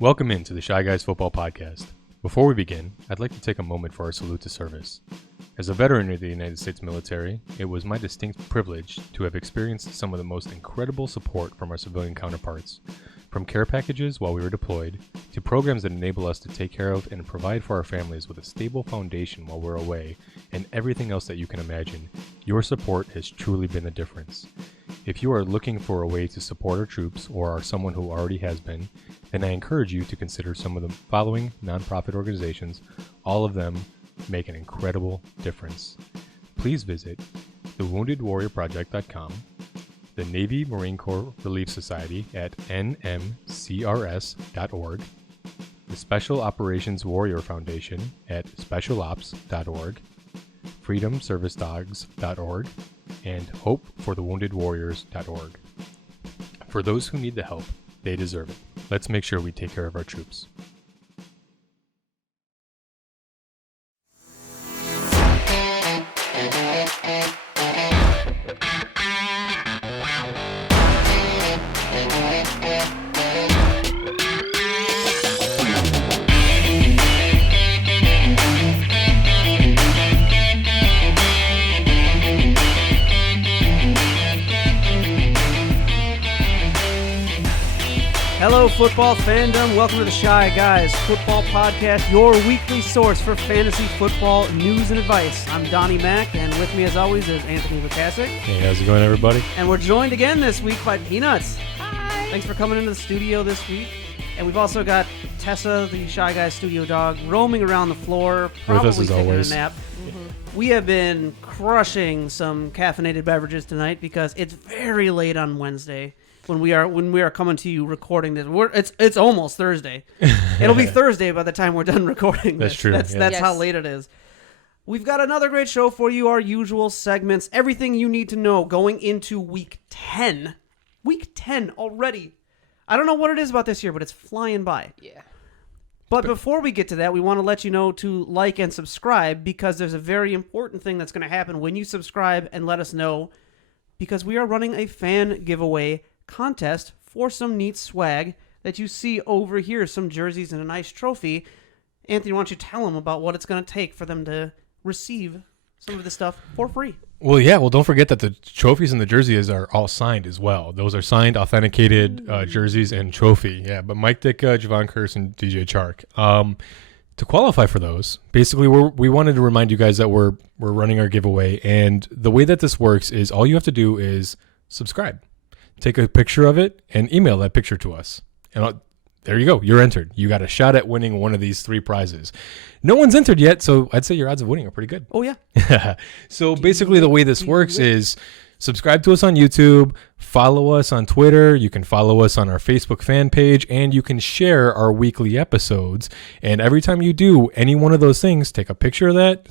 Welcome into the ChiGuys Football Podcast. Before we begin, I'd like to take a moment for our salute to service. As a veteran of the United States military, it was my distinct privilege to have experienced some of the most incredible support from our civilian counterparts, from care packages while we were deployed, to programs that enable us to take care of and provide for our families with a stable foundation while we're away, and everything else that you can imagine. Your support has truly been the difference. If you are looking for a way to support our troops or are someone who already has been, then I encourage you to consider some of the following nonprofit organizations. All of them make an incredible difference. Please visit thewoundedwarriorproject.com, the Navy Marine Corps Relief Society at nmcrs.org, the Special Operations Warrior Foundation at specialops.org, freedomservicedogs.org, and hopeforthewoundedwarriors.org. For those who need the help, they deserve it. Let's make sure we take care of our troops. Hello, football fandom. Welcome to the ChiGuys Football Podcast, your weekly source for fantasy football news and advice. I'm Donnie Mack, and with me, as always, is Anthony Lukasic. Hey, how's it going, everybody? And we're joined again this week by Peanuts. Hi. Thanks for coming into the studio this week. And we've also got Tessa, the ChiGuys studio dog, roaming around the floor, probably us as taking always. a nap. We have been crushing some caffeinated beverages tonight because it's very late on Wednesday. When we are coming to you recording this, it's almost Thursday. It'll be Thursday by the time we're done recording this. That's true. That's how Yes. late it is. We've got another great show for you. Our usual segments, everything you need to know going into week 10. Week 10 already. I don't know what it is about this year, but it's flying by. Yeah. But before we get to that, we want to let you know to like and subscribe because there's a very important thing that's going to happen when you subscribe and let us know, because we are running a fan giveaway contest for some neat swag that you see over here, some jerseys and a nice trophy. Anthony, why don't you tell them about what it's going to take for them to receive some of this stuff for free? Well, don't forget that the trophies and the jerseys are all signed as well. Those are signed, authenticated jerseys and trophy. Yeah, but Mike Ditka, Javon Curse, and DJ Chark. To qualify for those, basically, we wanted to remind you guys that we're running our giveaway, and the way that this works is all you have to do is subscribe. Take a picture of it and email that picture to us. And there you go. You're entered. You got a shot at winning one of these three prizes. No one's entered yet, so I'd say your odds of winning are pretty good. Oh, yeah. So basically the way this works is subscribe to us on YouTube, follow us on Twitter, you can follow us on our Facebook fan page, and you can share our weekly episodes. And every time you do any one of those things, take a picture of that,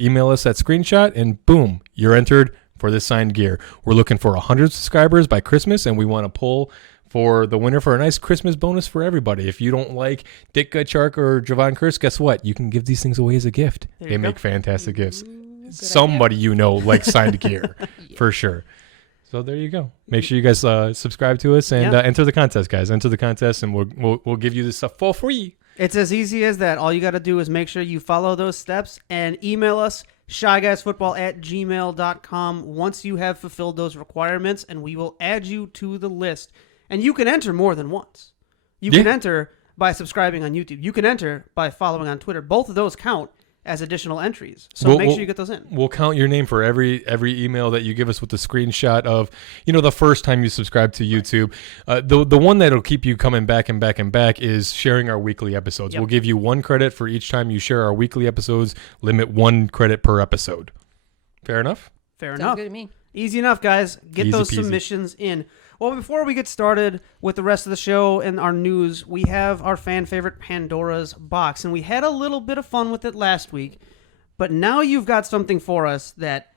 email us that screenshot, and boom, you're entered for this signed gear. We're looking for 100 subscribers by Christmas, and we want to pull for the winner for a nice Christmas bonus for everybody. If you don't like Ditka, Chark, or Javon Curse, guess what? You can give these things away as a gift. They make fantastic gifts. Somebody you know likes signed gear, for sure. So there you go. Make sure you guys subscribe to us and enter the contest, guys. Enter the contest, and we'll give you this stuff for free. It's as easy as that. All you got to do is make sure you follow those steps and email us, ChiGuysFootball@gmail.com, once you have fulfilled those requirements, and we will add you to the list. And you can enter more than once. You can enter by subscribing on YouTube. You can enter by following on Twitter. Both of those count as additional entries. So make sure you get those in. We'll count your name for every email that you give us with the screenshot of, the first time you subscribe to YouTube. The one that'll keep you coming back and back and back is sharing our weekly episodes. Yep. We'll give you 1 credit for each time you share our weekly episodes, limit 1 credit per episode. Fair enough? Fair Sounds enough. good to me. Easy enough, guys. Get those submissions in. Well, before we get started with the rest of the show and our news, we have our fan favorite Pandora's box, and we had a little bit of fun with it last week, but now you've got something for us that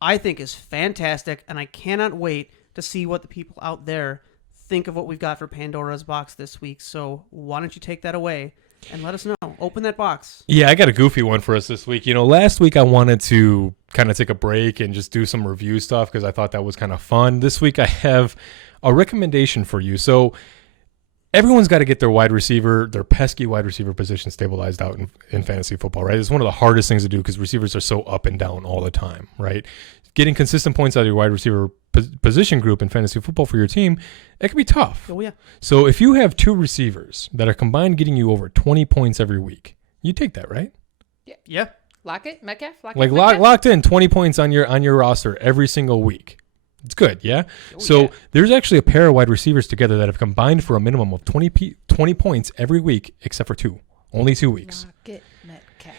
I think is fantastic, and I cannot wait to see what the people out there think of what we've got for Pandora's box this week. So why don't you take that away and let us know. Open that box. Yeah, I got a goofy one for us this week. Last week I wanted to kind of take a break and just do some review stuff because I thought that was kind of fun. This week I have a recommendation for you. So everyone's got to get their pesky wide receiver position stabilized out in fantasy football, right? It's one of the hardest things to do because receivers are so up and down all the time, right? Getting consistent points out of your wide receiver position group in fantasy football for your team, it can be tough. Oh, yeah. So if you have two receivers that are combined getting you over 20 points every week, you take that, right? Yeah. Lock it, Metcalf. Locked in 20 points on your roster every single week. It's good, yeah? There's actually a pair of wide receivers together that have combined for a minimum of 20 points every week, except for only 2 weeks. Lock it, Metcalf.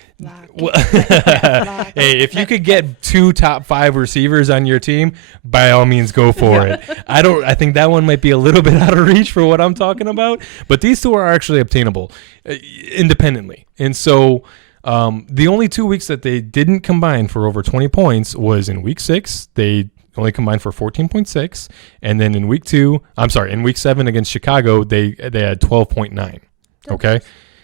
Hey, if you could get 2 top 5 receivers on your team, by all means, go for it. I think that one might be a little bit out of reach for what I'm talking about, but these 2 are actually obtainable independently. And so the only 2 weeks that they didn't combine for over 20 points was in week 6. They only combined for 14.6, and then in week 7 against Chicago, they had 12.9. Okay,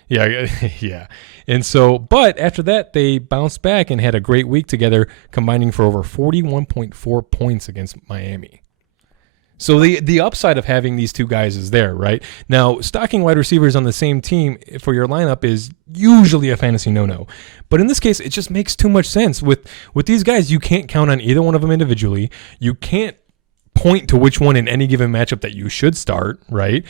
yeah. And so, but after that, they bounced back and had a great week together, combining for over 41.4 points against Miami. So the upside of having these 2 guys is there, right? Now, stocking wide receivers on the same team for your lineup is usually a fantasy no-no. But in this case, it just makes too much sense. With these guys, you can't count on either one of them individually. You can't point to which one in any given matchup that you should start, right?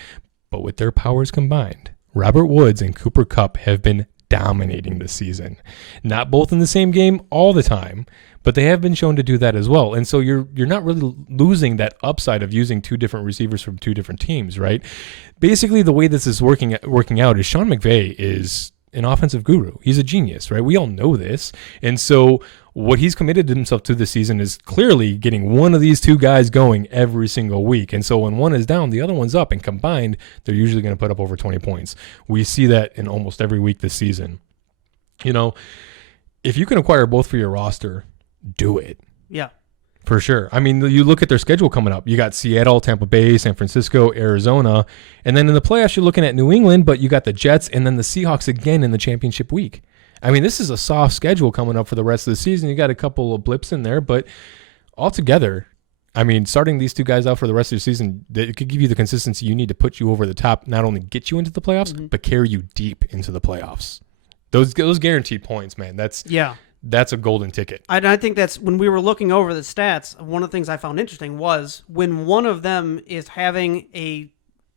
But with their powers combined, Robert Woods and Cooper Kupp have been dominating this season. Not both in the same game all the time, but they have been shown to do that as well. And so you're not really losing that upside of using 2 different receivers from 2 different teams, right? Basically, the way this is working out is Sean McVay is an offensive guru. He's a genius, right? We all know this. And so what he's committed himself to this season is clearly getting one of these 2 guys going every single week. And so when one is down, the other one's up, and combined, they're usually going to put up over 20 points. We see that in almost every week this season. If you can acquire both for your roster, do it. Yeah. For sure. I mean, you look at their schedule coming up. You got Seattle, Tampa Bay, San Francisco, Arizona. And then in the playoffs, you're looking at New England, but you got the Jets and then the Seahawks again in the championship week. I mean, this is a soft schedule coming up for the rest of the season. You got a couple of blips in there, but altogether, I mean, starting these 2 guys out for the rest of the season, it could give you the consistency you need to put you over the top, not only get you into the playoffs, but carry you deep into the playoffs. Those guaranteed points, man, that's a golden ticket. I think that's when we were looking over the stats, one of the things I found interesting was when one of them is having a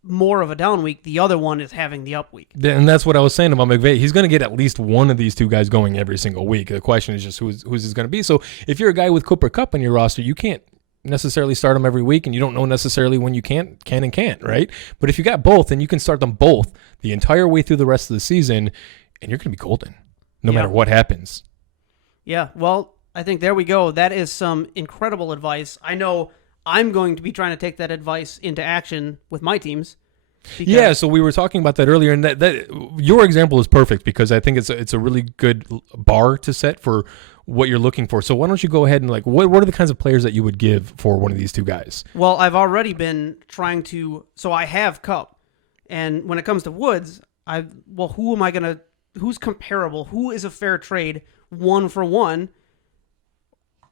more of a down week, the other one is having the up week. And that's what I was saying about McVay. He's going to get at least one of these 2 guys going every single week. The question is just who's this going to be. So if you're a guy with Cooper Kupp on your roster, you can't necessarily start them every week, and you don't know necessarily when you can and can't, right? But if you got both, then you can start them both the entire way through the rest of the season, and you're going to be golden no matter what happens. Yeah, well, I think there we go. That is some incredible advice. I know I'm going to be trying to take that advice into action with my teams. Yeah, so we were talking about that earlier, and that your example is perfect because I think it's a really good bar to set for what you're looking for. So why don't you go ahead and what are the kinds of players that you would give for one of these 2 guys? Well, I've already been trying to. So I have Kupp, and when it comes to Woods, who's comparable? Who is a fair trade 1 for 1?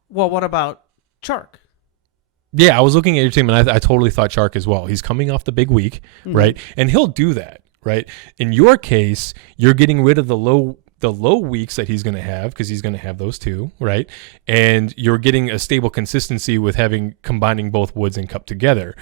Well, what about Chark? Yeah, I was looking at your team, and I totally thought Chark as well. He's coming off the big week, right? And he'll do that, right? In your case, you're getting rid of the low weeks that he's going to have because he's going to have those 2, right? And you're getting a stable consistency with combining both Woods and Kupp together.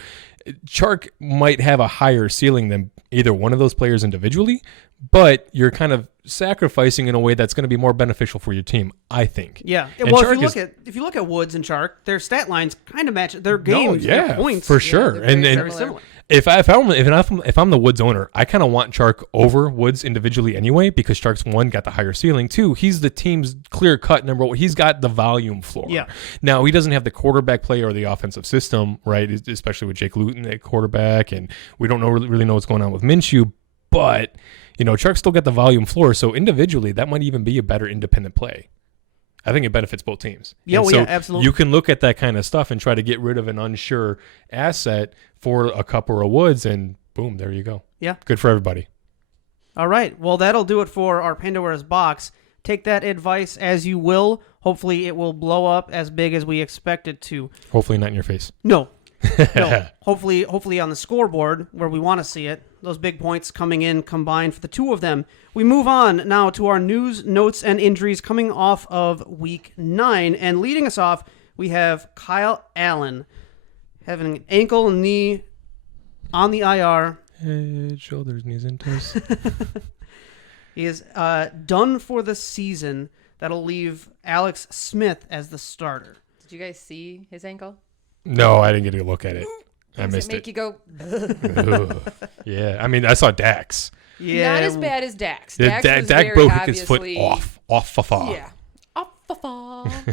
Chark might have a higher ceiling than either one of those players individually, but you're kind of sacrificing in a way that's going to be more beneficial for your team, I think. Yeah. And well, if you look at Woods and Chark, their stat lines kind of match their games, their points. For sure. And similar. If I'm the Woods owner, I kind of want Chark over Woods individually anyway because Chark's 1 got the higher ceiling. 2, he's the team's clear cut number 1. He's got the volume floor. Yeah. Now he doesn't have the quarterback play or the offensive system, right? Especially with Jake Luton at quarterback, and we don't really know what's going on with Minshew, but Chark's still got the volume floor, so individually that might even be a better independent play. I think it benefits both teams. Yeah, so absolutely. You can look at that kind of stuff and try to get rid of an unsure asset for a Kupp or a Woods, and boom, there you go. Yeah. Good for everybody. All right. Well, that'll do it for our Pandora's box. Take that advice as you will. Hopefully it will blow up as big as we expect it to. Hopefully not in your face. No. Hopefully on the scoreboard where we want to see it. those big points coming in combined for the two of them. We move on now to our news, notes, and injuries coming off of Week 9. And leading us off, we have Kyle Allen having an ankle and knee on the IR. Head, shoulders, knees, and toes. He is done for the season. That'll leave Alex Smith as the starter. Did you guys see his ankle? No, I didn't get a look at it. I Does missed it. Make you go? Yeah, I mean, I saw Dax. Yeah, Not as bad as Dax. Dak was very broke his foot obviously- off Yeah. Off.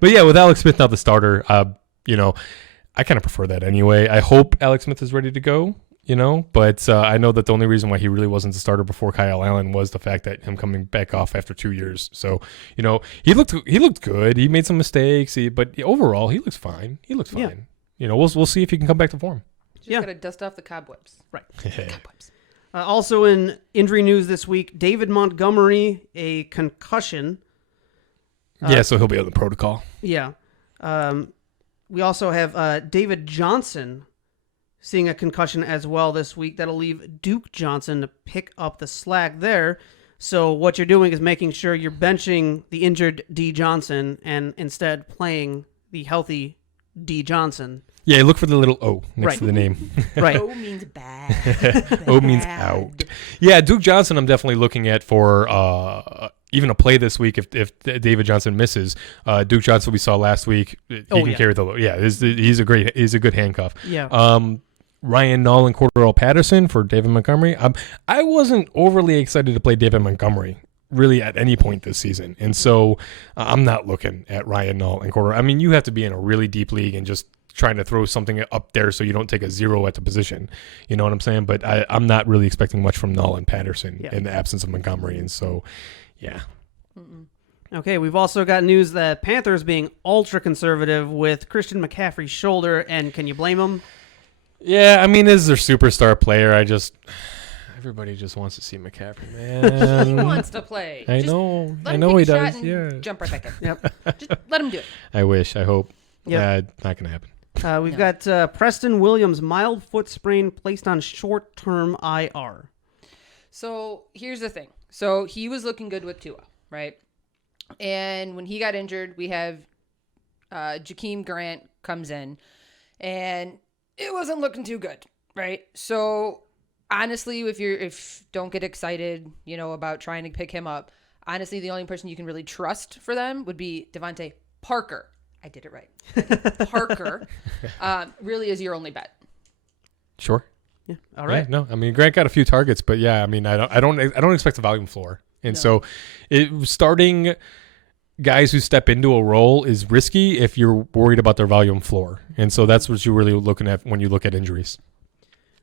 But yeah, with Alex Smith now the starter, I kind of prefer that anyway. I hope Alex Smith is ready to go, but I know that the only reason why he really wasn't the starter before Kyle Allen was the fact that him coming back off after 2 years. So, he looked good. He made some mistakes, but overall he looks fine. He looks fine. Yeah. We'll see if he can come back to form. Just gotta dust off the cobwebs. Right. Cobwebs. Also in injury news this week, David Montgomery, a concussion. So he'll be on the protocol. Yeah. We also have David Johnson seeing a concussion as well this week. That'll leave Duke Johnson to pick up the slack there. So what you're doing is making sure you're benching the injured D. Johnson and instead playing the healthy D. Johnson. Yeah, look for the little O next to the name. Right. O means bad. O means out. Yeah, Duke Johnson I'm definitely looking at for even a play this week if David Johnson misses. Duke Johnson we saw last week, he can carry the load. Yeah, he's a good handcuff. Yeah. Ryan Nall and Cordell Patterson for David Montgomery. I wasn't overly excited to play David Montgomery really at any point this season. And so I'm not looking at Ryan Nall and Cordell. I mean, you have to be in a really deep league and just trying to throw something up there so you don't take a 0 at the position. You know what I'm saying? But I'm not really expecting much from Nall and Patterson in the absence of Montgomery. And so, yeah. Okay, we've also got news that Panthers being ultra conservative with Christian McCaffrey's shoulder, and can you blame him? Yeah, I mean, as their superstar player, everybody just wants to see McCaffrey, man. He wants to play. I Just know. let I him know take he a shot does. and Yeah. jump right back in. Yep. Just let him do it. I wish. I hope. Yep. Yeah, not going to happen. We've got Preston Williams, mild foot sprain, placed on short-term IR. So here's the thing. So he was looking good with Tua, right? And when he got injured, we have Jakeem Grant comes in, and it wasn't looking too good, right? So honestly, if don't get excited, about trying to pick him up. Honestly, the only person you can really trust for them would be Devontae Parker. I did it right. Parker really is your only bet. Sure. Yeah. All right. Yeah, no, I mean Grant got a few targets, but yeah, I mean I don't expect a volume floor, and so starting guys who step into a role is risky if you're worried about their volume floor, and so that's what you're really looking at when you look at injuries.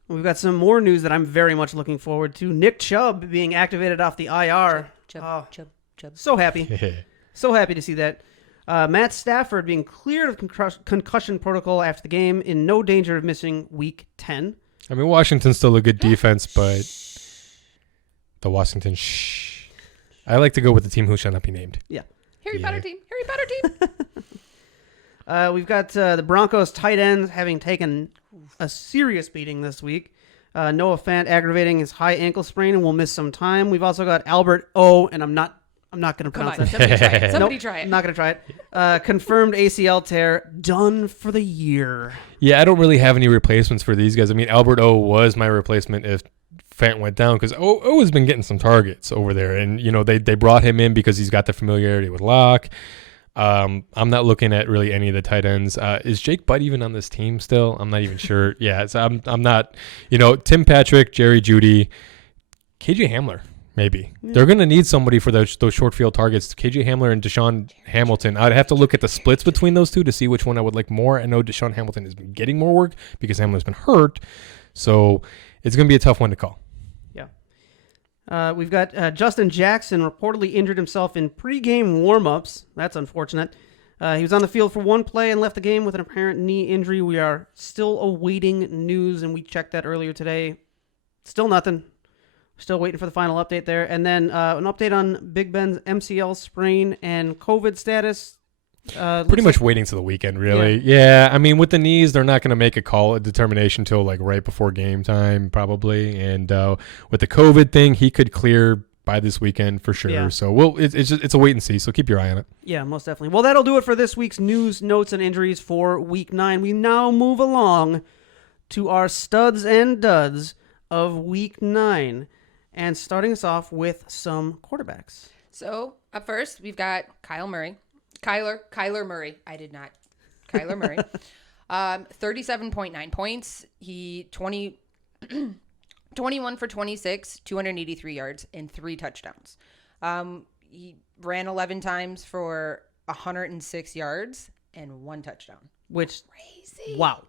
We've got some more news that I'm very much looking forward to. Nick Chubb being activated off the IR. Chubb. So happy. So happy to see that. Matt Stafford being cleared of concussion protocol after the game, in no danger of missing Week 10. I mean, Washington's still a good defense, but the Washington I like to go with the team who shall not be named. Yeah. Harry Potter team. We've got the Broncos tight ends having taken a serious beating this week. Noah Fant aggravating his high ankle sprain and will miss some time. We've also got Albert O, and I'm not going to pronounce that. Somebody try it. I'm not going to try it. Confirmed ACL tear, done for the year. Yeah, I don't really have any replacements for these guys. I mean, Albert O was my replacement if Fant went down, because O has been getting some targets over there, and they brought him in because he's got the familiarity with Locke. I'm not looking at really any of the tight ends. Is Jake Butt even on this team still? I'm not even sure. Yeah, so I'm not. Tim Patrick, Jerry Jeudy, KJ Hamler. Maybe. Yeah. They're going to need somebody for those short field targets. KJ Hamler and Deshaun Hamilton. I'd have to look at the splits between those two to see which one I would like more. I know Deshaun Hamilton has been getting more work because Hamler's been hurt. So it's going to be a tough one to call. Yeah. We've got Justin Jackson reportedly injured himself in pregame warm-ups. That's unfortunate. He was on the field for one play and left the game with an apparent knee injury. We are still awaiting news, and we checked that earlier today. Still nothing. Still waiting for the final update there. And then an update on Big Ben's MCL sprain and COVID status. Pretty much waiting to the weekend, really. Yeah. I mean, with the knees, they're not going to make a determination till like right before game time, probably. And with the COVID thing, he could clear by this weekend for sure. Yeah. So it's a wait and see. So keep your eye on it. Yeah, most definitely. Well, that'll do it for this week's news, notes, and injuries for Week 9. We now move along to our studs and duds of Week 9, and starting us off with some quarterbacks. So up first, we've got Kyler Murray. Kyler Murray. I did not. Kyler Murray. 37.9 points. He 21 for 26, 283 yards, and 3 touchdowns. He ran 11 times for 106 yards and 1 touchdown. Which, crazy. Wow.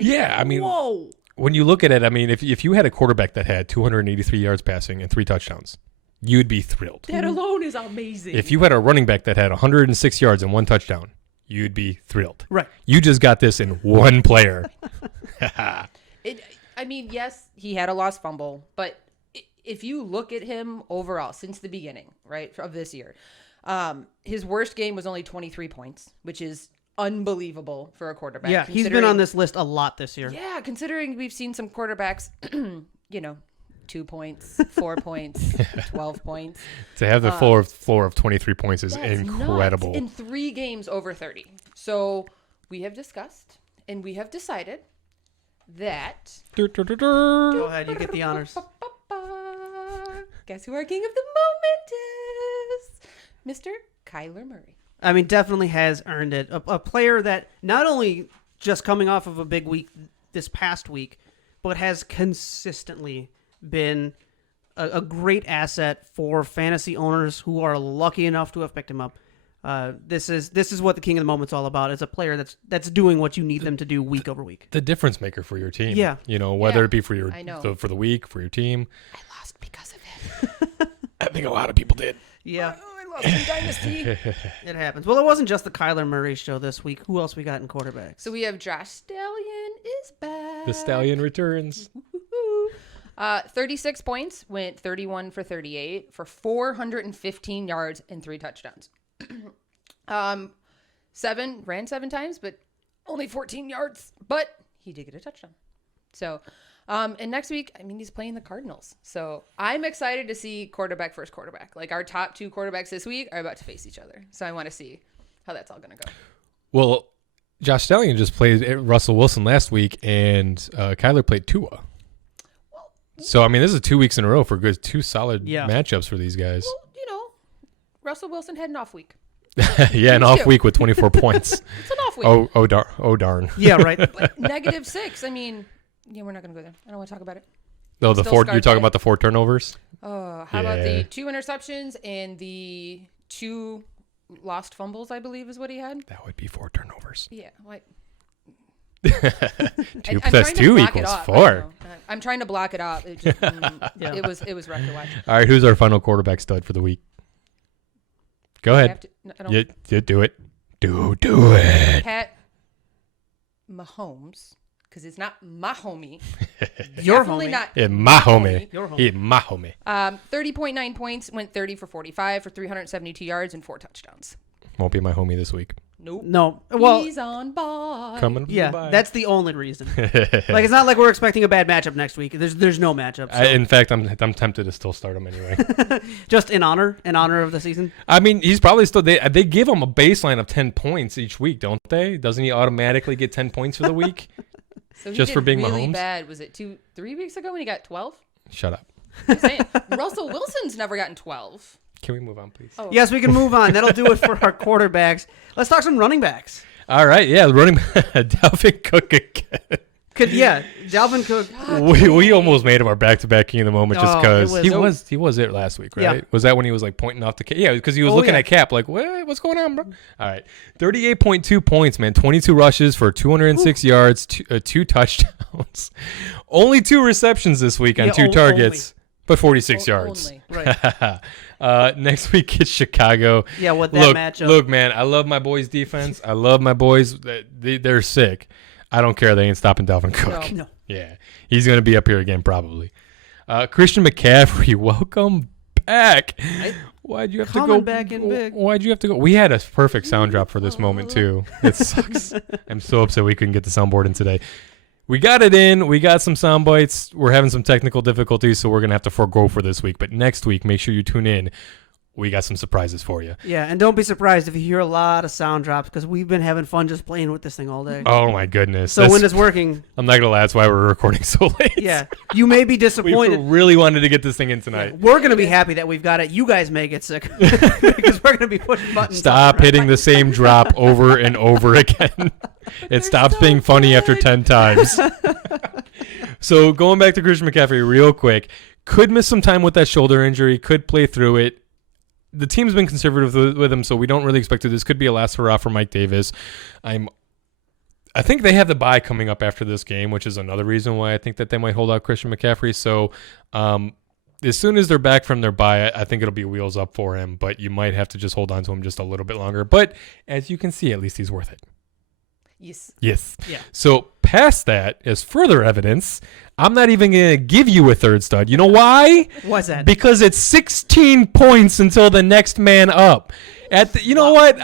Yeah, I mean, whoa. When you look at it, I mean, if you had a quarterback that had 283 yards passing and 3 touchdowns, you'd be thrilled. That alone is amazing. If you had a running back that had 106 yards and 1 touchdown, you'd be thrilled. Right. You just got this in one player. I mean, yes, he had a lost fumble, but if you look at him overall since the beginning, right, of this year, his worst game was only 23 points, which is unbelievable for a quarterback. Yeah, he's been on this list a lot this year. Yeah, considering we've seen some quarterbacks, 2 points, 4 points, 12 points. To have the floor of 23 points is incredible. Nuts. In 3 games over 30. So we have discussed and we have decided that... Go ahead, you get the honors. Guess who our king of the moment is? Mr. Kyler Murray. I mean, definitely has earned it. A player that not only just coming off of a big week this past week, but has consistently been a great asset for fantasy owners who are lucky enough to have picked him up. This is what the king of the moment's all about. It's a player that's doing what you need them to do week over week. The difference maker for your team. Yeah. Whether it be for for the week, for your team. I lost because of it. I think a lot of people did. Yeah. I lost in Dynasty. It happens. Well, it wasn't just the Kyler Murray show this week. Who else we got in quarterbacks? So we have Josh Stallion is back. The Stallion returns. 36 points, went 31 for 38 for 415 yards and 3 touchdowns. Ran 7 times, but only 14 yards. But he did get a touchdown. So, and next week, I mean, he's playing the Cardinals. So I'm excited to see quarterback versus quarterback. Like our top 2 quarterbacks this week are about to face each other. So I want to see how that's all going to go. Well, Josh Stallion just played Russell Wilson last week, and Kyler played Tua. So, I mean, this is 2 weeks in a row for 2 solid matchups for these guys. Well, Russell Wilson had an off week. Yeah, an off week with 24 points. It's an off week. Oh, darn. Yeah, right. But -6. I mean, we're not going to go there. I don't want to talk about it. No, the 4. You're talking about the 4 turnovers? Oh, how about the 2 interceptions and the 2 lost fumbles, I believe is what he had? That would be 4 turnovers. Yeah, like... 2 plus 2 equals 4. I'm trying to block it off. It just, it was rough to watch. All right, who's our final quarterback stud for the week? Go ahead. You do it. Do it. Pat Mahomes, because it's not my homie. Your Definitely homie. not. It's my homie. Your homie. It's my homie. 30.9 points, went 30 for 45 for 372 yards and 4 touchdowns. Won't be my homie this week. Nope. No. Well, he's on bye. Coming. Yeah, that's the only reason. Like, it's not like we're expecting a bad matchup next week. There's no matchup. So. In fact, I'm tempted to still start him anyway. Just in honor of the season. I mean, he's probably still. They give him a baseline of 10 points each week, don't they? Doesn't he automatically get 10 points for the week? So just for being really Mahomes? Bad. Was it 3 weeks ago when he got 12? Shut up. I'm saying Russell Wilson's never gotten 12. Can we move on, please? Oh. Yes, we can move on. That'll do it for our quarterbacks. Let's talk some running backs. All right, yeah, running Dalvin Cook again. Dalvin Cook. We almost made him our back-to-back king of the moment just because he was it last week, right? Yeah. Was that when he was like pointing off the cap? Yeah, because he was looking at cap like, what's going on, bro? All right, 38.2 points, man. 22 rushes for 206 yards, 2 touchdowns. Only 2 receptions this week on 2 targets. But 46 yards. Right. Next week it's Chicago. Yeah, what that matchup. Look, man, I love my boys' defense. I love my boys. They're sick. I don't care. They ain't stopping Dalvin Cook. No. Yeah, he's going to be up here again probably. Christian McCaffrey, welcome back. Why'd you have to go? Coming back in big. Why'd you have to go? We had a perfect sound drop for this moment too. It sucks. I'm so upset we couldn't get the soundboard in today. We got it in. We got some sound bites. We're having some technical difficulties, so we're gonna have to forego for this week. But next week, make sure you tune in. We got some surprises for you. Yeah, and don't be surprised if you hear a lot of sound drops because we've been having fun just playing with this thing all day. Oh my goodness! So when it's working, I'm not gonna lie. That's why we're recording so late. Yeah, you may be disappointed. We really wanted to get this thing in tonight. Yeah, we're gonna be happy that we've got it. You guys may get sick because we're gonna be pushing buttons. Stop hitting the same drop over and over again. It stops being funny after 10 times. So going back to Christian McCaffrey real quick, could miss some time with that shoulder injury. Could play through it. The team's been conservative with him, so we don't really expect it. This could be a last hurrah for Mike Davis. I think they have the bye coming up after this game, which is another reason why I think that they might hold out Christian McCaffrey. So as soon as they're back from their bye, I think it'll be wheels up for him, but you might have to just hold on to him just a little bit longer. But as you can see, at least he's worth it. Yes. Yeah. So past that, as further evidence, I'm not even going to give you a third stud. You know why? What's that? Because it's 16 points until the next man up. You know what?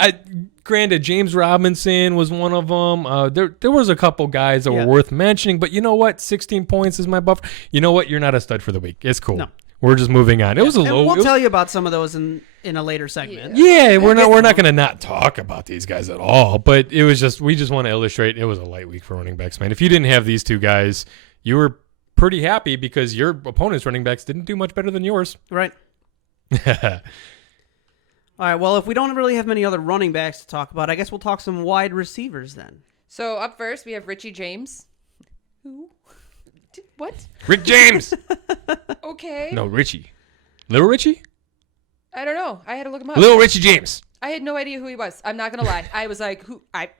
Granted, James Robinson was one of them. There was a couple guys that were worth mentioning, but you know what? 16 points is my buffer. You know what? You're not a stud for the week. It's cool. No. We're just moving on. It was a low. We'll tell you about some of those in a later segment. Yeah, we're not going to not talk about these guys at all. But it was just we just want to illustrate it was a light week for running backs, man. If you didn't have these two guys, you were pretty happy because your opponent's running backs didn't do much better than yours. Right. All right. Well, if we don't really have many other running backs to talk about, I guess we'll talk some wide receivers then. So up first we have Richie James. Who? What? Rick James. Okay. No, Richie. Little Richie? I don't know. I had to look him up. Little Richie James. I had no idea who he was. I'm not going to lie. I was like,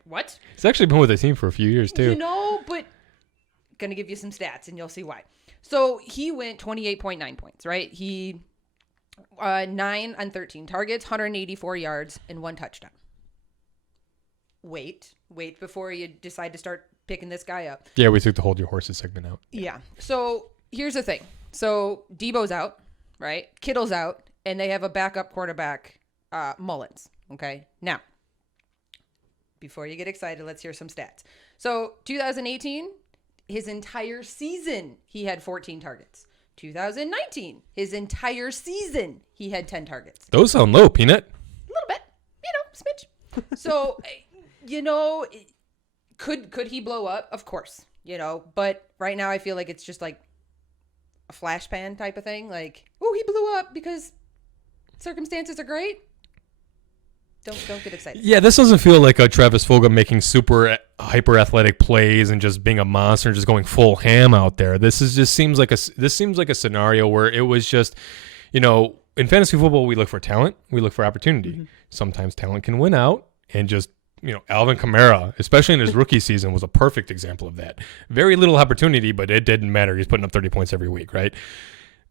what? He's actually been with the team for a few years, too. You know, but going to give you some stats and you'll see why. So he went 28.9 points, right? He 9 on 13 targets, 184 yards, and 1 touchdown. Wait before you decide to start picking this guy up. Yeah, we took the Hold Your Horses segment out. Yeah. So here's the thing. So Debo's out, right? Kittle's out, and they have a backup quarterback, Mullins. Okay. Now, before you get excited, let's hear some stats. So 2018, his entire season, he had 14 targets. 2019, his entire season, he had 10 targets. Those sound low, Peanut. A little bit, smidge. So, could he blow up? Of course, but right now I feel like it's just like a flash pan type of thing. Like, oh, he blew up because circumstances are great. Don't get excited. Yeah, this doesn't feel like a Travis Fulgham making super hyper athletic plays and just being a monster and just going full ham out there. This seems like a scenario where it was just, in fantasy football we look for talent, we look for opportunity. Mm-hmm. Sometimes talent can win out, and just Alvin Kamara, especially in his rookie season, was a perfect example of that. Very little opportunity, but it didn't matter. He's putting up 30 points every week, right?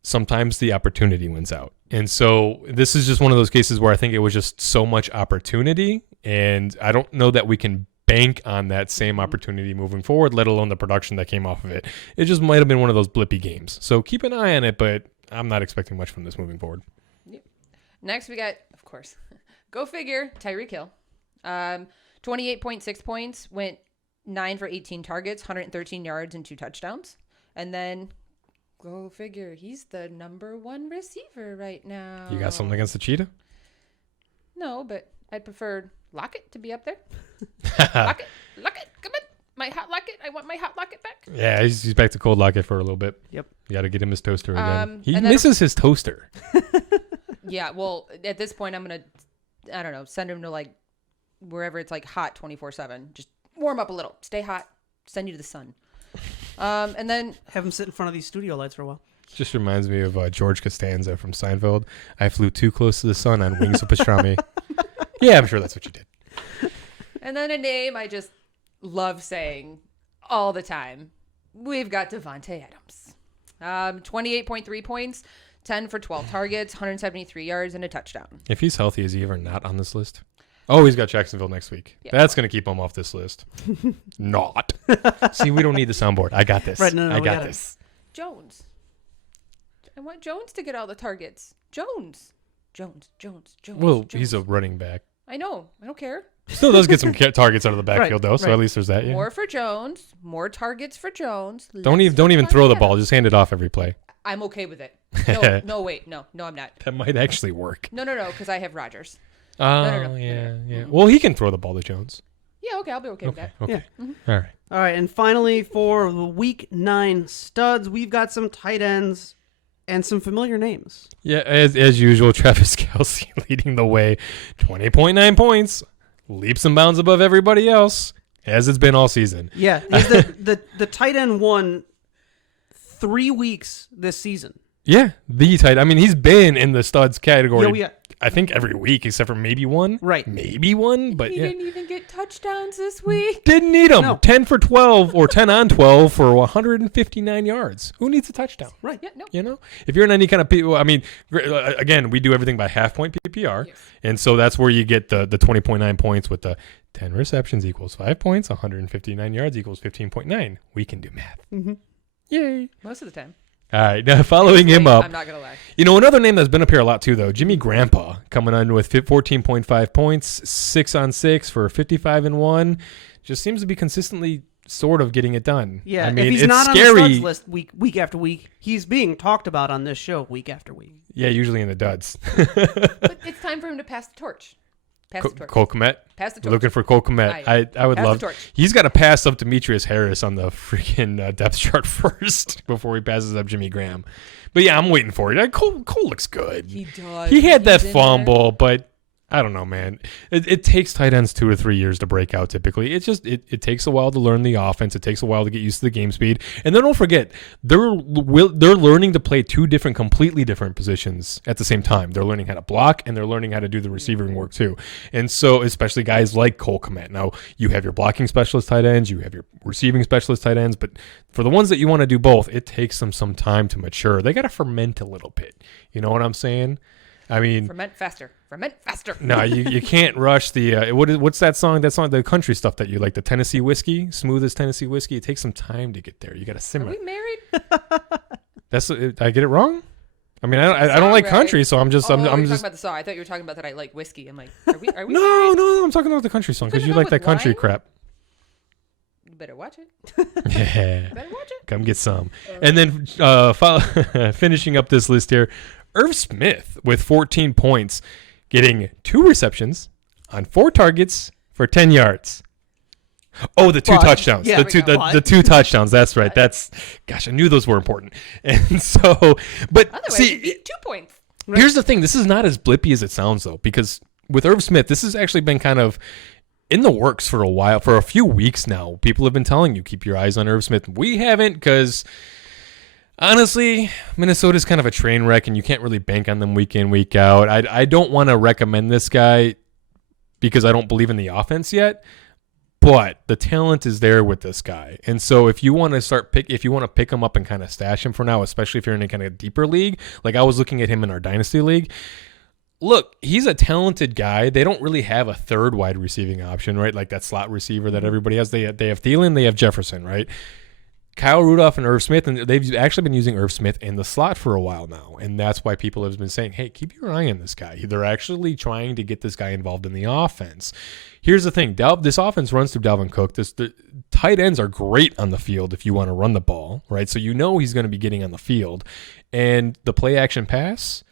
Sometimes the opportunity wins out. And so this is just one of those cases where I think it was just so much opportunity, and I don't know that we can bank on that same opportunity moving forward, let alone the production that came off of it. It just might have been one of those blippy games. So keep an eye on it, but I'm not expecting much from this moving forward. Yep. Next we got, of course, go figure, Tyreek Hill. 28.6 points, went 9 for 18 targets, 113 yards, and 2 touchdowns. And then, go figure, he's the number 1 receiver right now. You got something against the Cheetah? No, but I'd prefer Lockett to be up there. Lockett, come on. My hot Lockett. I want my hot Lockett back. Yeah, he's back to cold Lockett for a little bit. Yep. You got to get him his toaster again. He misses his toaster. Yeah, well, at this point, I'm going to, I don't know, send him to like wherever it's like hot 24/7. Just warm up a little. Stay hot. Send you to the sun. And then have him sit in front of these studio lights for a while. Just reminds me of George Costanza from Seinfeld. I flew too close to the sun on wings of pastrami. Yeah, I'm sure that's what you did. And then a name I just love saying all the time. We've got Devontae Adams. 28.3 points, 10 for 12 targets, 173 yards, and a touchdown. If he's healthy, is he ever not on this list? Oh, he's got Jacksonville next week. Yeah. That's going to keep him off this list. Not. See, we don't need the soundboard. I got this. Right, no, I got this. Jones. I want Jones to get all the targets. Jones. Well, he's a running back. I know. I don't care. Still does get some targets out of the backfield, though, so at least there's that. Yeah. More for Jones. More targets for Jones. Don't even throw the ball. Just hand it off every play. I'm okay with it. No, wait. No, I'm not. That might actually work. No, because I have Rodgers. Oh, yeah. Well, he can throw the ball to Jones. Yeah, okay. I'll be okay with that. Okay. Yeah. All right. All right, and finally for the Week 9 studs, we've got some tight ends and some familiar names. Yeah, as usual, Travis Kelce leading the way, 20.9 points, leaps and bounds above everybody else, as it's been all season. Yeah, he's the tight end won 3 weeks this season. Yeah, the tight. I mean, he's been in the studs category. Yeah. I think every week except for maybe one. Right. Maybe one, but he didn't even get touchdowns this week. Didn't need them. No. 10 for 12 or 10 on 12 for 159 yards. Who needs a touchdown? Right. Yeah, no. You know, if you're in any kind of I mean, again, we do everything by half point PPR. Yes. And so that's where you get the 20.9 points with the 10 receptions equals 5 points, 159 yards equals 15.9. We can do math. Mm-hmm. Yay. Most of the time. All right, now following him up. I'm not going to lie. You know, another name that's been up here a lot too, though, Jimmy Grandpa, coming on with 14.5 points, 6 on 6 for 55 and 1. Just seems to be consistently sort of getting it done. Yeah, I mean, if he's it's not scary. on the studs list week after week, he's being talked about on this show week after week. Yeah, usually in the duds. But it's time for him to pass the torch. Pass the torch. Cole Kmet. Pass the torch. Looking for Cole Kmet. I would Pass love. the torch. He's got to pass up Demetrius Harris on the freaking depth chart first before he passes up Jimmy Graham. But yeah, I'm waiting for it. Cole looks good. He does. He had that He's in fumble, but I don't know, man. It takes tight ends 2 or 3 years to break out typically. It's just it takes a while to learn the offense. It takes a while to get used to the game speed. And then don't forget, they're learning to play 2 completely different positions at the same time. They're learning how to block and they're learning how to do the receiving work too. And so especially guys like Cole Kmet. Now, you have your blocking specialist tight ends, you have your receiving specialist tight ends, but for the ones that you want to do both, it takes them some time to mature. They got to ferment a little bit. You know what I'm saying? I mean, ferment faster. No, you can't rush the what's that song? That song, the country stuff that you like, the Tennessee whiskey, smooth as Tennessee whiskey. It takes some time to get there. You got to simmer. Are we married? I get it wrong? I mean, I don't like country, so I'm just you're I'm talking just. about the song. I thought you were talking about that I like whiskey. I'm like, are we? No, I'm talking about the country song because you like that country crap. You better watch it. Yeah. Better watch it. Come get some. And then finishing up this list here, Irv Smith with 14 points, getting 2 receptions on 4 targets for 10 yards. Oh, the 2 touchdowns. Yeah, the 2 touchdowns. That's right. Gosh, I knew those were important. And so, but Otherwise, see, it'd be 2 points. Here's the thing. This is not as blippy as it sounds, though, because with Irv Smith, this has actually been kind of in the works for a while, for a few weeks now. People have been telling you, keep your eyes on Irv Smith. We haven't, because honestly, Minnesota's kind of a train wreck, and you can't really bank on them week in, week out. I don't want to recommend this guy because I don't believe in the offense yet, but the talent is there with this guy. And so if you want to pick him up and kind of stash him for now, especially if you're in a kind of deeper league, like I was looking at him in our Dynasty League, look, he's a talented guy. They don't really have a third wide receiving option, right? Like that slot receiver that everybody has. They have Thielen, they have Jefferson, right? Kyle Rudolph and Irv Smith, and they've actually been using Irv Smith in the slot for a while now, and that's why people have been saying, hey, keep your eye on this guy. They're actually trying to get this guy involved in the offense. Here's the thing. This offense runs through Dalvin Cook. The tight ends are great on the field if you want to run the ball, right? So you know he's going to be getting on the field. And the play-action pass,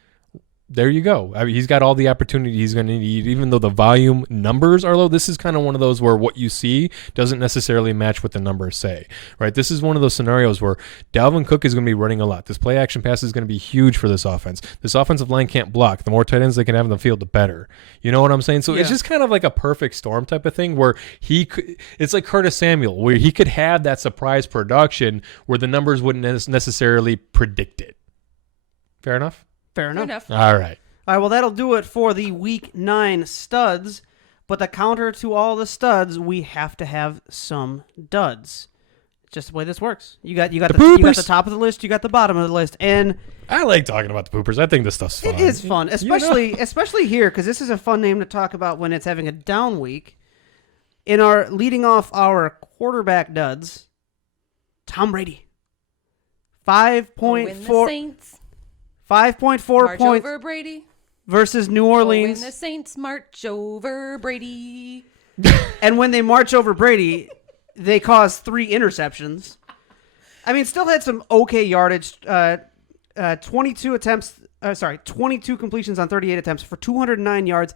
there you go. I mean, he's got all the opportunity he's going to need, even though the volume numbers are low. This is kind of one of those where what you see doesn't necessarily match what the numbers say, right? This is one of those scenarios where Dalvin Cook is going to be running a lot. This play action pass is going to be huge for this offense. This offensive line can't block. The more tight ends they can have in the field, the better. You know what I'm saying? So It's just kind of like a perfect storm type of thing where it's like Curtis Samuel, where he could have that surprise production where the numbers wouldn't necessarily predict it. Fair enough? Fair enough. All right. All right, well, that'll do it for the Week 9 studs. But the counter to all the studs, we have to have some duds. It's just the way this works. You got the top of the list, you got the bottom of the list, and I like talking about the poopers. I think this stuff's fun. It is fun, especially here, because this is a fun name to talk about when it's having a down week. In our leading off our quarterback duds, Tom Brady, 5.4. Saints. 5.4 March points over Brady. versus New Oh, Orleans. when the Saints march over Brady. And when they march over Brady, they cause 3 interceptions. I mean, still had some okay yardage. 22 completions on 38 attempts for 209 yards.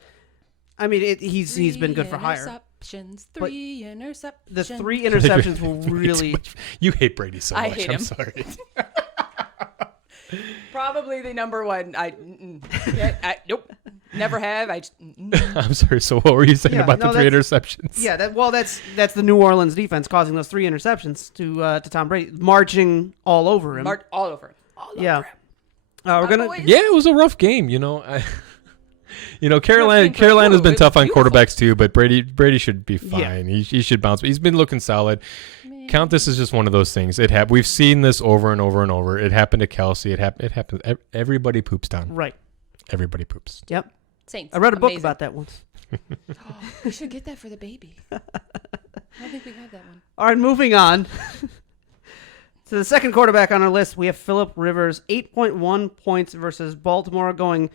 I mean, he's been good for hire. Three interceptions. The 3 interceptions were really. You hate Brady so much. I hate him. I'm sorry. Probably the number one. Nope. Never have. I'm sorry. So what were you saying about the 3 interceptions? Yeah, that's the New Orleans defense causing those 3 interceptions to Tom Brady, marching all over him. All over him. We're gonna. Yeah, it was a rough game. Carolina's been tough on quarterbacks too, but Brady should be fine. Yeah. He should bounce. He's been looking solid. Man. Count this as just one of those things. We've seen this over and over and over. It happened to Kelsey. It happens. Everybody poops down. Right. Everybody poops. Yep. Saints. I read a book about that once. We should get that for the baby. I don't think we have that one. All right, moving on. So the second quarterback on our list, we have Phillip Rivers, 8.1 points versus Baltimore, going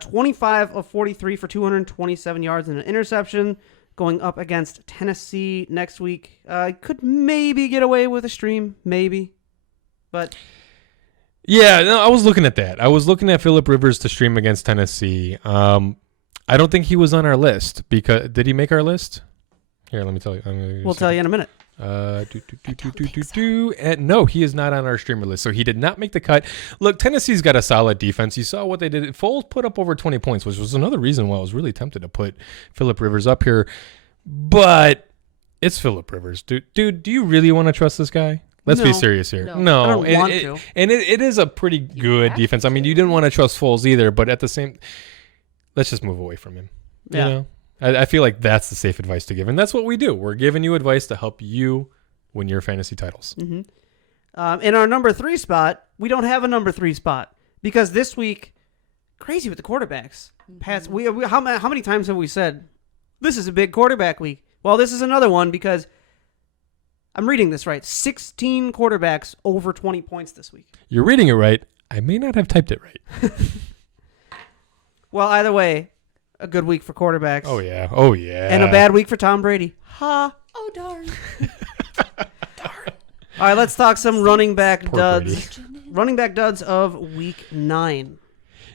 25 of 43 for 227 yards and an interception, going up against Tennessee next week. Could maybe get away with a stream, maybe. But yeah, no, I was looking at that. I was looking at Phillip Rivers to stream against Tennessee. I don't think he was on our list because did he make our list? Here, let me tell you. We'll tell you in a minute. No, he is not on our streamer list, so he did not make the cut. Look, Tennessee's got a solid defense. You saw what they did. Foles put up over 20 points, which was another reason why I was really tempted to put Phillip Rivers up here. But it's Phillip Rivers, dude. Do you really want to trust this guy? Let's be serious here. No, I don't want to. And it is a pretty good defense. I mean, you didn't want to trust Foles either, but at the same, let's just move away from him. Yeah. You know? I feel like that's the safe advice to give, and that's what we do. We're giving you advice to help you win your fantasy titles. Mm-hmm. In our number 3 spot, we don't have a number 3 spot because this week, crazy with the quarterbacks. Mm-hmm. Pats, how many times have we said this is a big quarterback week? Well, this is another one because I'm reading this right. 16 quarterbacks over 20 points this week. You're reading it right. I may not have typed it right. Well, either way. A good week for quarterbacks. Oh, yeah. And a bad week for Tom Brady. Ha. Oh, darn. All right, let's talk some running back duds. Running back duds of week 9.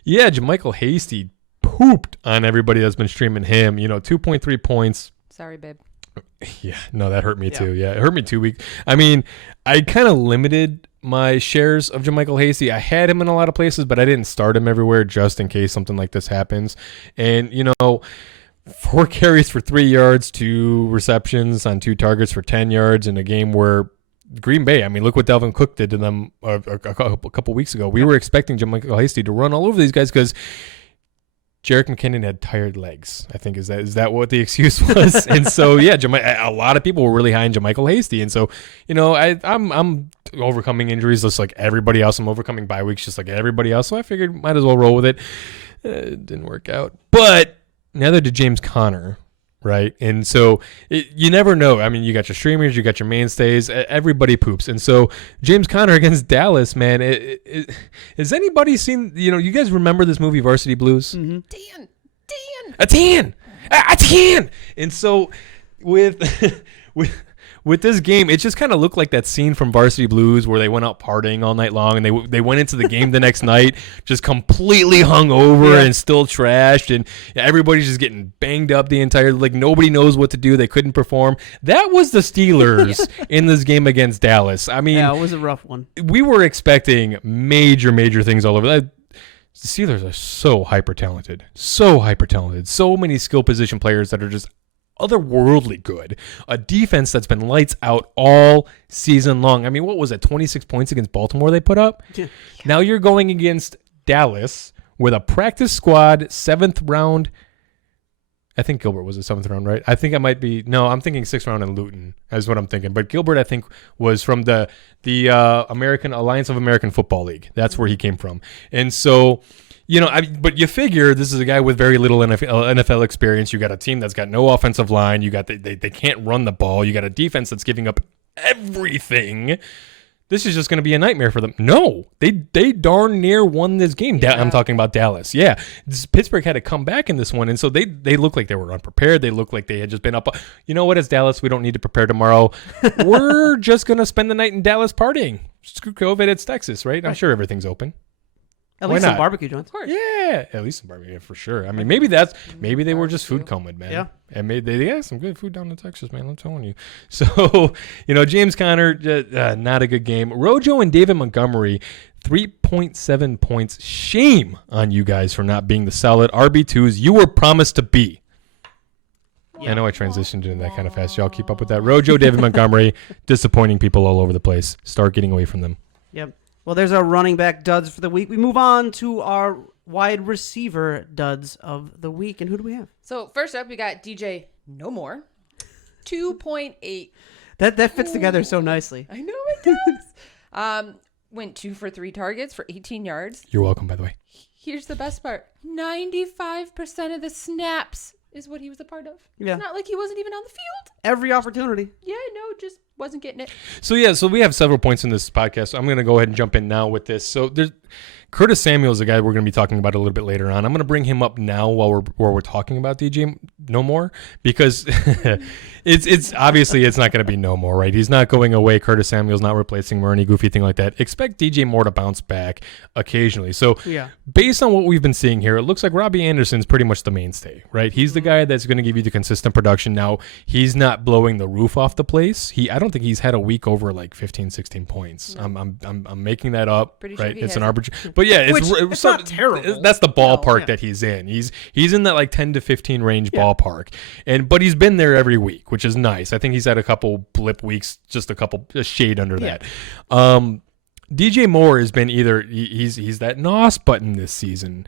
Yeah, JaMychal Hasty pooped on everybody that's been streaming him. 2.3 points. Sorry, babe. Yeah, no, that hurt me too. Yeah, it hurt me 2 weeks. I mean, I kind of limited my shares of JaMychal Hasty. I had him in a lot of places, but I didn't start him everywhere just in case something like this happens. And, 4 carries for 3 yards, 2 receptions on 2 targets for 10 yards in a game where Green Bay, I mean, look what Dalvin Cook did to them a couple weeks ago. We were expecting JaMychal Hasty to run all over these guys because Jerick McKinnon had tired legs, I think. Is that what the excuse was? And so, yeah, a lot of people were really high on JaMychal Hasty. And so, I'm overcoming injuries just like everybody else. I'm overcoming bye weeks just like everybody else. So I figured might as well roll with it. It didn't work out. But neither did James Conner, right? And so you never know. I mean, you got your streamers, you got your mainstays. Everybody poops. And so James Conner against Dallas, man. Has anybody seen, you guys remember this movie Varsity Blues? Mm-hmm. A tan. And so with this game, it just kind of looked like that scene from Varsity Blues where they went out partying all night long and they went into the game the next night just completely hungover and still trashed, and everybody's just getting banged up the entire, like nobody knows what to do. They couldn't perform. That was the Steelers in this game against Dallas. I mean, yeah, it was a rough one. We were expecting major things all over. The Steelers are so hyper talented. So many skill position players that are just otherworldly good. A defense that's been lights out all season long. I mean, what was it? 26 points against Baltimore they put up? Yeah. Now you're going against Dallas with a practice squad, 7th round. I think Gilbert was a 7th round, right? I think I might be. No, I'm thinking 6th round in Luton is what I'm thinking. But Gilbert, I think, was from the American Alliance of American Football League. That's where he came from. And so, but you figure this is a guy with very little NFL experience. You got a team that's got no offensive line. You got they can't run the ball. You got a defense that's giving up everything This is just going to be a nightmare for them. No, they darn near won this game. Yeah. I'm talking about Dallas. Yeah, Pittsburgh had to come back in this one, and so they looked like they were unprepared. They looked like they had just been up. You know what? As Dallas, we don't need to prepare tomorrow. We're just going to spend the night in Dallas partying. Screw COVID. It's Texas, right? I'm sure everything's open. At least some barbecue joints. Of course. Yeah, at least some barbecue for sure. I mean, maybe they were just food coma, man. Yeah. And they got some good food down in Texas, man. I'm telling you. So, James Conner, not a good game. Rojo and David Montgomery, 3.7 points. Shame on you guys for not being the solid RB2s you were promised to be. Yeah. I know I transitioned into that kind of fast. Y'all keep up with that. Rojo, David Montgomery, disappointing people all over the place. Start getting away from them. Yep. Well, there's our running back duds for the week. We move on to our wide receiver duds of the week. And who do we have? So first up, we got DJ No More, 2.8. That fits together so nicely. I know it does. Went 2 for 3 targets for 18 yards. You're welcome, by the way. Here's the best part. 95% of the snaps is what he was a part of. Yeah. It's not like he wasn't even on the field. Every opportunity. Yeah, no, just wasn't getting it. So we have several points in this podcast. So I'm going to go ahead and jump in now with this. So there's Curtis Samuel is a guy we're going to be talking about a little bit later on. I'm going to bring him up now while we're talking about DJ No More, because it's obviously it's not going to be No More, right? He's not going away. Curtis Samuel's not replacing him or any goofy thing like that. Expect DJ Moore to bounce back occasionally. So based on what we've been seeing here, it looks like Robbie Anderson's pretty much the mainstay, right? He's the guy that's going to give you the consistent production. Now, he's not blowing the roof off the place. I don't think he's had a week over like 15, 16 points. No. I'm making that up, pretty right? Sure it's an arbitrary. But yeah, it's not terrible. That's the ballpark that he's in. He's in that like 10 to 15 range ballpark, but he's been there every week, which is nice. I think he's had a couple blip weeks, just a shade under that. DJ Moore has been either he's that NOS button this season.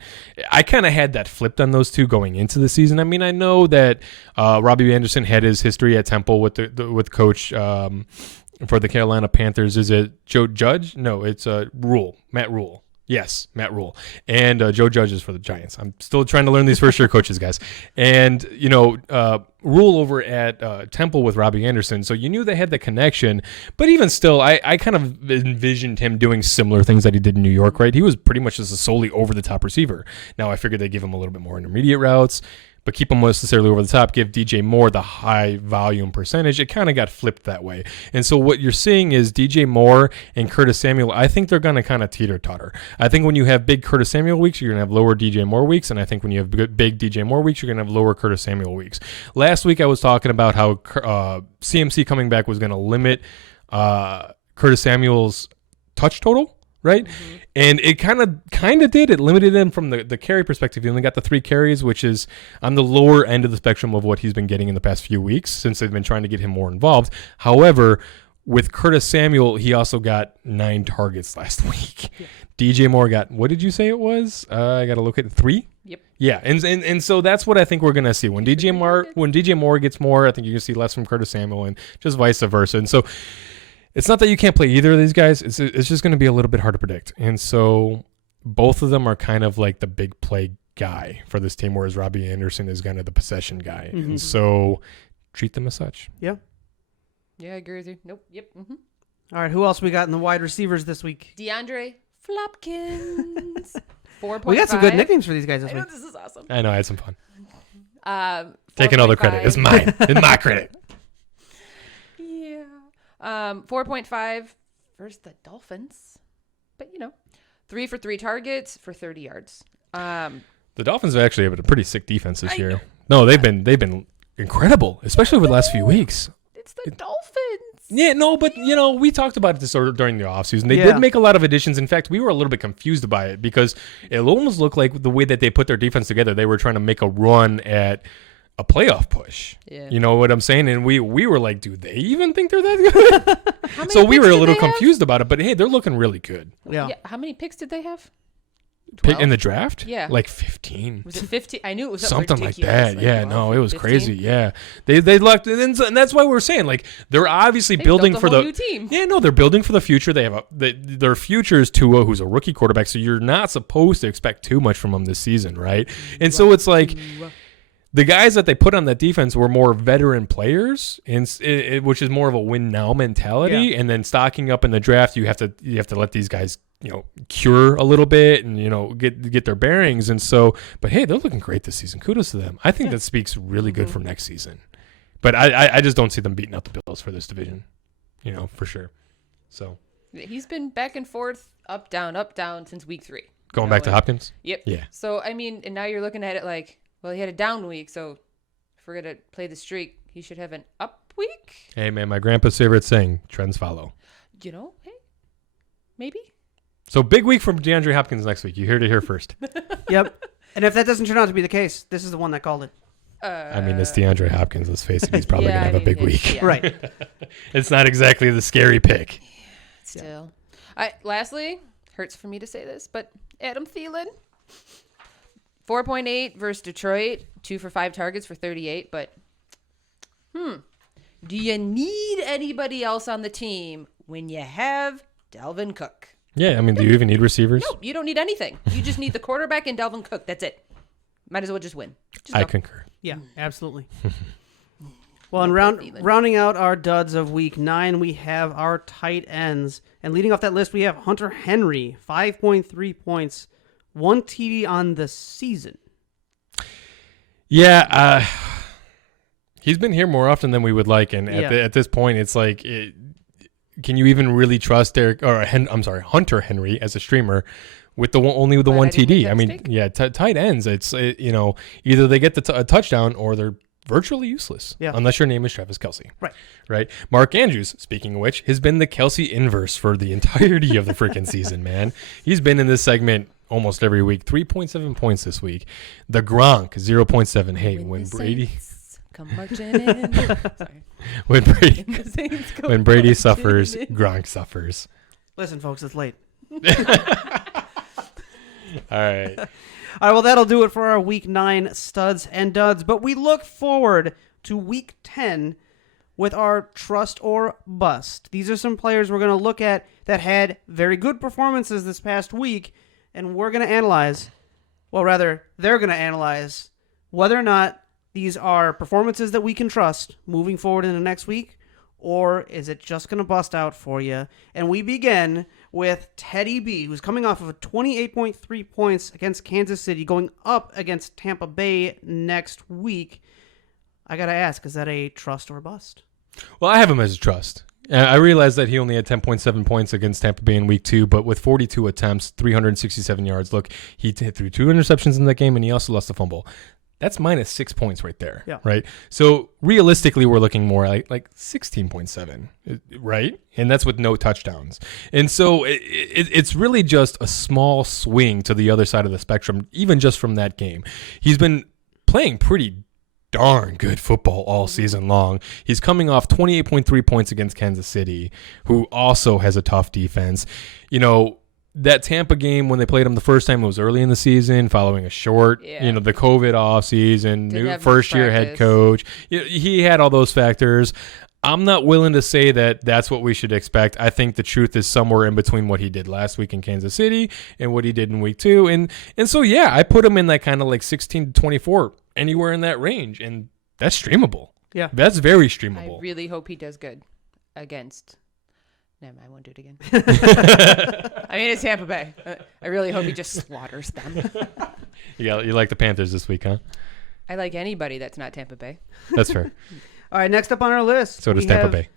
I kind of had that flipped on those two going into the season. I mean, I know that Robbie Anderson had his history at Temple with Coach for the Carolina Panthers. Is it Joe Judge? No, it's Matt Rule. Yes, Matt Rule. And Joe Judge is for the Giants. I'm still trying to learn these first-year coaches, guys. And, Rule over at Temple with Robbie Anderson. So you knew they had the connection. But even still, I kind of envisioned him doing similar things that he did in New York, right? He was pretty much just a solely over-the-top receiver. Now, I figured they'd give him a little bit more intermediate routes, but keep him necessarily over the top, give DJ Moore the high volume percentage. It kind of got flipped that way. And so what you're seeing is DJ Moore and Curtis Samuel, I think they're going to kind of teeter-totter. I think when you have big Curtis Samuel weeks, you're going to have lower DJ Moore weeks. And I think when you have big DJ Moore weeks, you're going to have lower Curtis Samuel weeks. Last week I was talking about how CMC coming back was going to limit Curtis Samuel's touch total. Right? Mm-hmm. And it kind of did. It limited him from the carry perspective. He only got the 3 carries, which is on the lower end of the spectrum of what he's been getting in the past few weeks since they've been trying to get him more involved. However, with Curtis Samuel, he also got 9 targets last week. Yeah. DJ Moore got, what did you say it was? I got to look at 3? Yep. Yeah, and so that's what I think we're going to see. When DJ Moore gets more, I think you're going to see less from Curtis Samuel and just vice versa. And so it's not that you can't play either of these guys. It's just going to be a little bit hard to predict. And so both of them are kind of like the big play guy for this team, whereas Robbie Anderson is kind of the possession guy. Mm-hmm. And so treat them as such. Yeah. Yeah, I agree with you. Nope. Yep. Mm-hmm. All right, who else we got in the wide receivers this week? DeAndre Flopkins. 4.5. We got some good nicknames for these guys this week. I know, this is awesome. I know, I had some fun. Taking all the credit. It's mine. It's my credit. 4.5 versus the Dolphins, but 3 for 3 targets for 30 yards. The Dolphins have actually had a pretty sick defense this year. No, they've been incredible, especially over the last few weeks. It's the Dolphins. Yeah, no, but we talked about this during the offseason. They did make a lot of additions. In fact, we were a little bit confused by it because it almost looked like the way that they put their defense together, they were trying to make a run at a playoff push. Yeah. You know what I'm saying? And we were like, do they even think they're that good? So we were a little confused about it, but hey, they're looking really good. Yeah. How many picks did they have? In the draft? Yeah. Like 15. Was it 15? I knew it was something like that. Yeah, no, it was 15? Crazy. Yeah. They left, and that's why we're saying, like, they're obviously building for the new team. Yeah, no, they're building for the future. They have their future is Tua, who's a rookie quarterback, so you're not supposed to expect too much from him this season, right? And so it's like the guys that they put on that defense were more veteran players, which is more of a win now mentality. Yeah. And then stocking up in the draft, you have to let these guys, cure a little bit and get their bearings. And so, but hey, they're looking great this season. Kudos to them. I think that speaks really good for next season. But I just don't see them beating out the Bills for this division, for sure. So he's been back and forth, up down since week 3. Going back to Hopkins. Yep. Yeah. So I mean, and now you're looking at it like, well, he had a down week, so if we're gonna play the streak, he should have an up week. Hey man, my grandpa's favorite saying: trends follow. Hey, maybe. So big week from DeAndre Hopkins next week. You heard it here first. Yep. And if that doesn't turn out to be the case, this is the one that called it. I mean, it's DeAndre Hopkins. Let's face it, he's probably gonna have a big week. Yeah. Right. It's not exactly the scary pick. Still. Lastly, hurts for me to say this, but Adam Thielen. 4.8 versus Detroit, 2 for 5 targets for 38. But, do you need anybody else on the team when you have Dalvin Cook? Yeah, I mean, do you even need receivers? No, you don't need anything. You just need the quarterback and Dalvin Cook. That's it. Might as well just win. I concur. Yeah, absolutely. Well, and rounding out our duds of week 9, we have our tight ends. And leading off that list, we have Hunter Henry, 5.3 points, 1 TD on the season. Yeah, he's been here more often than we would like, and at this point, it's like, can you even really trust Hunter Henry as a streamer with only the 1 TD? I mean, tight ends. It's either they get a touchdown or they're virtually useless, unless your name is Travis Kelce. Right. Mark Andrews, speaking of which, has been the Kelce inverse for the entirety of the freaking season, man. He's been in this segment almost every week. 3.7 points this week. The Gronk, 0.7. Hey, when Brady come marching in. Sorry. when Brady suffers, Gronk suffers. Listen, folks, it's late. All right. All right, well, that'll do it for our Week 9 studs and duds. But we look forward to Week 10 with our trust or bust. These are some players we're going to look at that had very good performances this past week, and we're going to analyze, they're going to analyze whether or not these are performances that we can trust moving forward into next week, or is it just going to bust out for you? And we begin with Teddy B, who's coming off of a 28.3 points against Kansas City, going up against Tampa Bay next week. I got to ask, is that a trust or bust? Well, I have him as a trust. I realize that he only had 10.7 points against Tampa Bay in week 2, but with 42 attempts, 367 yards. Look, he threw 2 interceptions in that game, and he also lost a fumble. That's minus 6 points right there, right? So realistically, we're looking more like 16.7, right? And that's with no touchdowns. And so it's really just a small swing to the other side of the spectrum, even just from that game. He's been playing pretty darn good football all season long. He's coming off 28.3 points against Kansas City, who also has a tough defense. That Tampa game when they played him the first time, it was early in the season, following a short, the COVID offseason, new first-year head coach. He had all those factors. I'm not willing to say that that's what we should expect. I think the truth is somewhere in between what he did last week in Kansas City and what he did in week 2. And so, I put him in that kind of like 16 to 24, anywhere in that range. And that's streamable. Yeah. That's very streamable. I really hope he does good against... Never mind, I won't do it again. I mean, it's Tampa Bay. I really hope he just slaughters them. You like the Panthers this week, huh? I like anybody that's not Tampa Bay. That's fair. All right, next up on our list. So does Tampa Bay.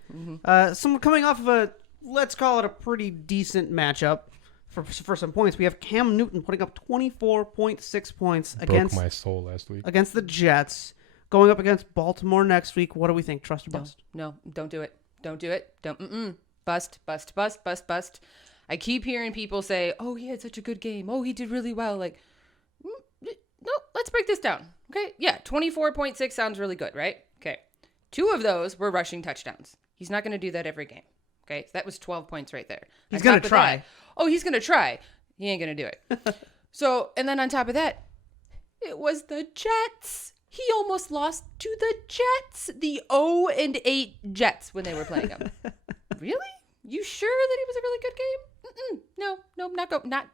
Someone coming off of let's call it a pretty decent matchup for some points. We have Cam Newton putting up 24.6 points Broke my soul last week. Against the Jets. Going up against Baltimore next week. What do we think? Trust or bust? No, don't do it. Don't do it. Don't. Bust. I keep hearing people say, oh, he had such a good game. Oh, he did really well. Like, no, let's break this down. Okay. Yeah. 24.6 sounds really good, right? Okay. 2 of those were rushing touchdowns. He's not going to do that every game. Okay. So that was 12 points right there. He's going to try. He's going to try. He ain't going to do it. So, and then on top of that, it was the Jets. He almost lost to the Jets, the 0-8 Jets when they were playing him. Really? You sure that he was a really good game? No, not go. Not.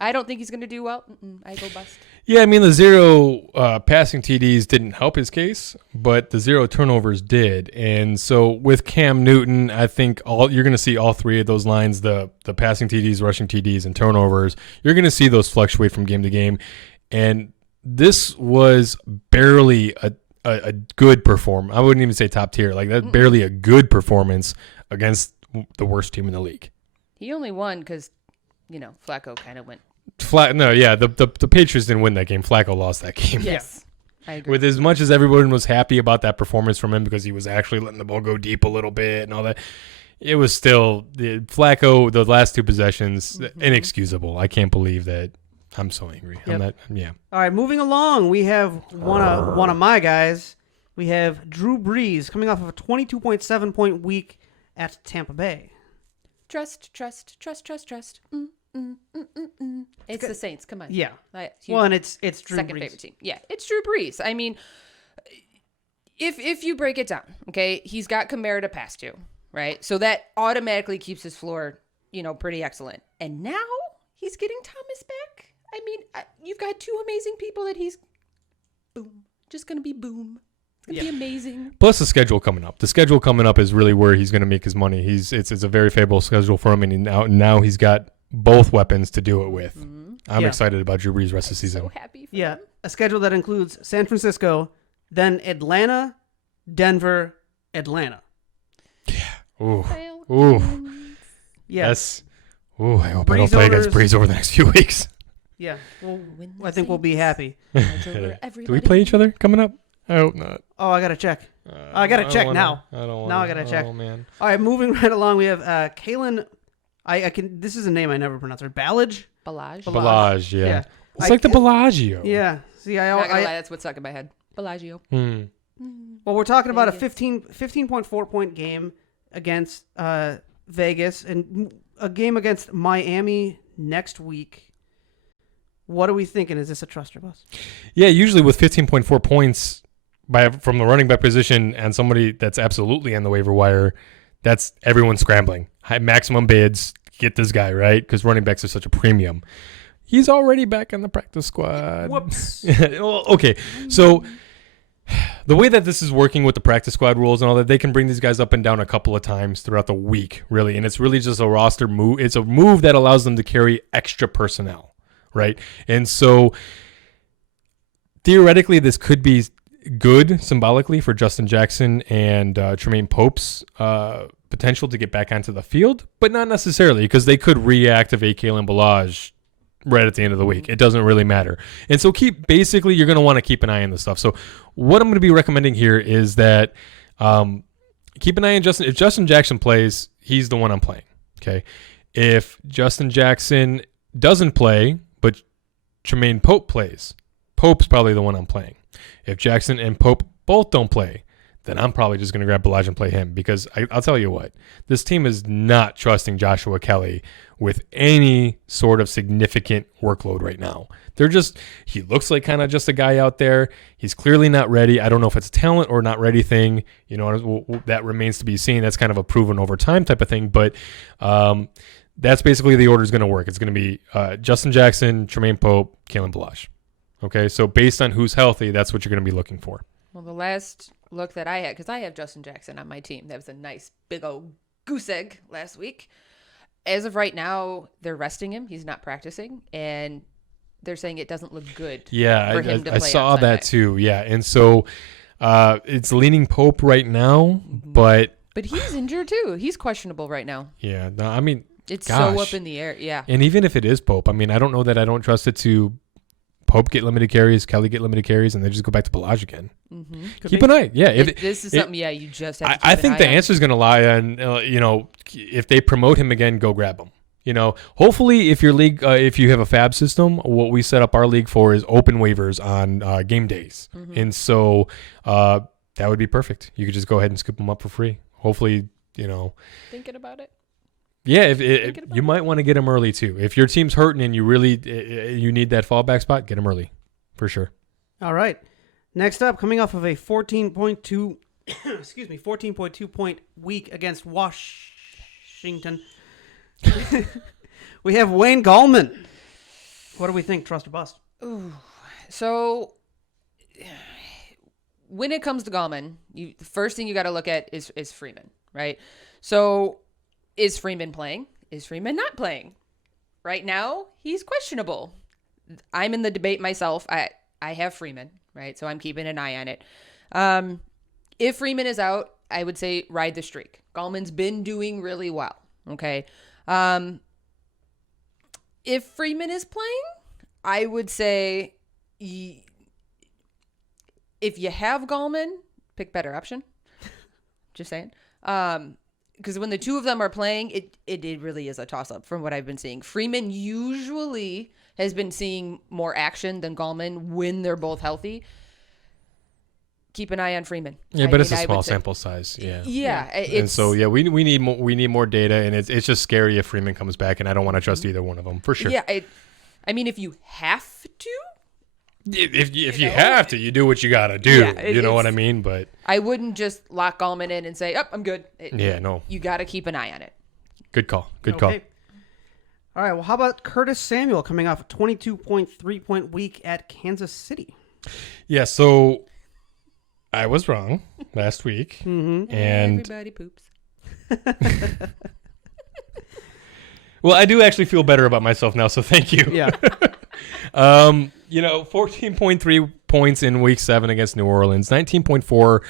I don't think he's going to do well. I go bust. Yeah, I mean, the 0 passing TDs didn't help his case, but the 0 turnovers did. And so with Cam Newton, I think you're going to see all three of those lines, the passing TDs, rushing TDs, and turnovers. You're going to see those fluctuate from game to game. And this was barely a good performance. I wouldn't even say top tier. Like, that's barely a good performance against the worst team in the league. He only won because, Flacco kind of went. The Patriots didn't win that game. Flacco lost that game. Yes, I agree. With as much as everyone was happy about that performance from him because he was actually letting the ball go deep a little bit and all that, it was still Flacco. The last two possessions, inexcusable. I can't believe that. I'm so angry. Yep. Yeah. All right, moving along, we have one of my guys. We have Drew Brees coming off of a 22.7 point week at Tampa Bay. Trust. It's the Saints. Come on. Yeah. And it's Drew second Brees. favorite team. Yeah, it's Drew Brees. I mean, if you break it down, okay, he's got Kamara to pass to, right? So that automatically keeps his floor, pretty excellent. And now he's getting Thomas back. I mean, you've got two amazing people that he's just going to be boom. It's going to be amazing. Plus the schedule coming up. The schedule coming up is really where he's going to make his money. It's a very favorable schedule for him, and now he's got both weapons to do it with. I'm excited about Drew Brees rest of the season. So happy for him. A schedule that includes San Francisco, then Atlanta, Denver, Atlanta. Yeah. Ooh. Yes. Ooh, I hope I don't play against Brees over the next few weeks. Yeah. I think we'll be happy. Do we play each other coming up? I hope not. Oh, I got to check. I got to check now. I don't want Now I got to check. Oh, man. All right, moving right along, we have Kalen. This is a name I never pronounce. Balaj? Balaj, yeah. It's like the Bellagio. Yeah. See, I'm not gonna lie, that's what stuck in my head. Bellagio. Well, we're talking about a 15.4 point game against Vegas and a game against Miami next week. What are we thinking? Is this a trust or bust? Yeah, usually with 15.4 points from the running back position and somebody that's absolutely on the waiver wire, that's everyone scrambling. High maximum bids, get this guy, right? Because running backs are such a premium. He's already back on the practice squad. Whoops. Well, okay, so the way that this is working with the practice squad rules and all that, they can bring these guys up and down a couple of times throughout the week, really. And it's really just a roster move. It's a move that allows them to carry extra personnel. Right. And so theoretically, this could be good symbolically for Justin Jackson and Tremaine Pope's potential to get back onto the field, but not necessarily because they could reactivate Kalen Ballage right at the end of the week. It doesn't really matter. And so you're going to want to keep an eye on this stuff. So what I'm going to be recommending here is that keep an eye on Justin. If Justin Jackson plays, he's the one I'm playing. Okay. If Justin Jackson doesn't play, but Tremaine Pope plays, Pope's probably the one I'm playing. If Jackson and Pope both don't play, then I'm probably just going to grab Ballage and play him because I'll tell you what, this team is not trusting Joshua Kelly with any sort of significant workload right now. He looks like kind of just a guy out there. He's clearly not ready. I don't know if it's a talent or not ready thing. That remains to be seen. That's kind of a proven over time type of thing. But that's basically the order is going to work. It's going to be Justin Jackson, Tremaine Pope, Kalen Ballage. Okay, so based on who's healthy, that's what you're going to be looking for. Well, the last look that I had, because I have Justin Jackson on my team. That was a nice big old goose egg last week. As of right now, they're resting him. He's not practicing, and they're saying it doesn't look good. Yeah, for him to play I saw on that Sunday. too. Yeah, and so it's leaning Pope right now, but he's injured too. He's questionable right now. Yeah, no, I mean, it's so up in the air. Yeah, and even if it is Pope, I mean, I don't know that I don't trust it to Pope get limited carries, Kelly get limited carries, and they just go back to Ballage again. Keep an eye. Yeah, this is something. You just have to. I think the answer is going to lie on if they promote him again, go grab him. Hopefully, if your league, if you have a fab system, what we set up our league for is open waivers on game days, and so that would be perfect. You could just go ahead and scoop them up for free. Hopefully, thinking about it. Yeah, you might want to get him early too. If your team's hurting and you really you need that fallback spot, get him early, for sure. All right. Next up, coming off of a 14.2 point week against Washington, we have Wayne Gallman. What do we think? Trust or bust? Ooh. So when it comes to Gallman, the first thing you got to look at is Freeman, right? So is Freeman playing? Is Freeman not playing? Right now, he's questionable. I'm in the debate myself. I have Freeman, right? So I'm keeping an eye on it. If Freeman is out, I would say ride the streak. Gallman's been doing really well, okay? If Freeman is playing, I would say if you have Gallman, pick better option. Just saying. Because when the two of them are playing, it really is a toss-up from what I've been seeing. Freeman usually has been seeing more action than Gallman when they're both healthy. Keep an eye on Freeman. Yeah, but it's a small sample size. Yeah. Yeah. And so we need more data, and it's just scary if Freeman comes back, and I don't want to trust either one of them for sure. Yeah. I mean, if you have to. If you have to, you do what you got to do. Yeah, you know what I mean? But I wouldn't just lock Gallman in and say, "Oh, I'm good." No. You got to keep an eye on it. Good call. Good call. All right. Well, how about Curtis Samuel coming off a 22.3-point week at Kansas City? Yeah. So I was wrong last week, and everybody poops. Well, I do actually feel better about myself now, so thank you. Yeah. 14.3 points in week 7 against New Orleans, 19.4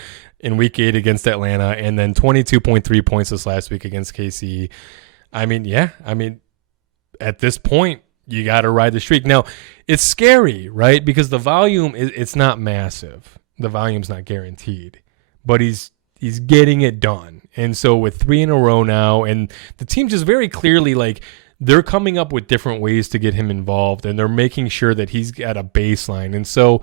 in week 8 against Atlanta, and then 22.3 points this last week against KC. I mean, at this point, you got to ride the streak. Now, it's scary, right? Because the volume, it's not massive. The volume's not guaranteed, but he's getting it done. And so with 3 in a row now, and the team just very clearly, like, they're coming up with different ways to get him involved, and they're making sure that he's got a baseline. And so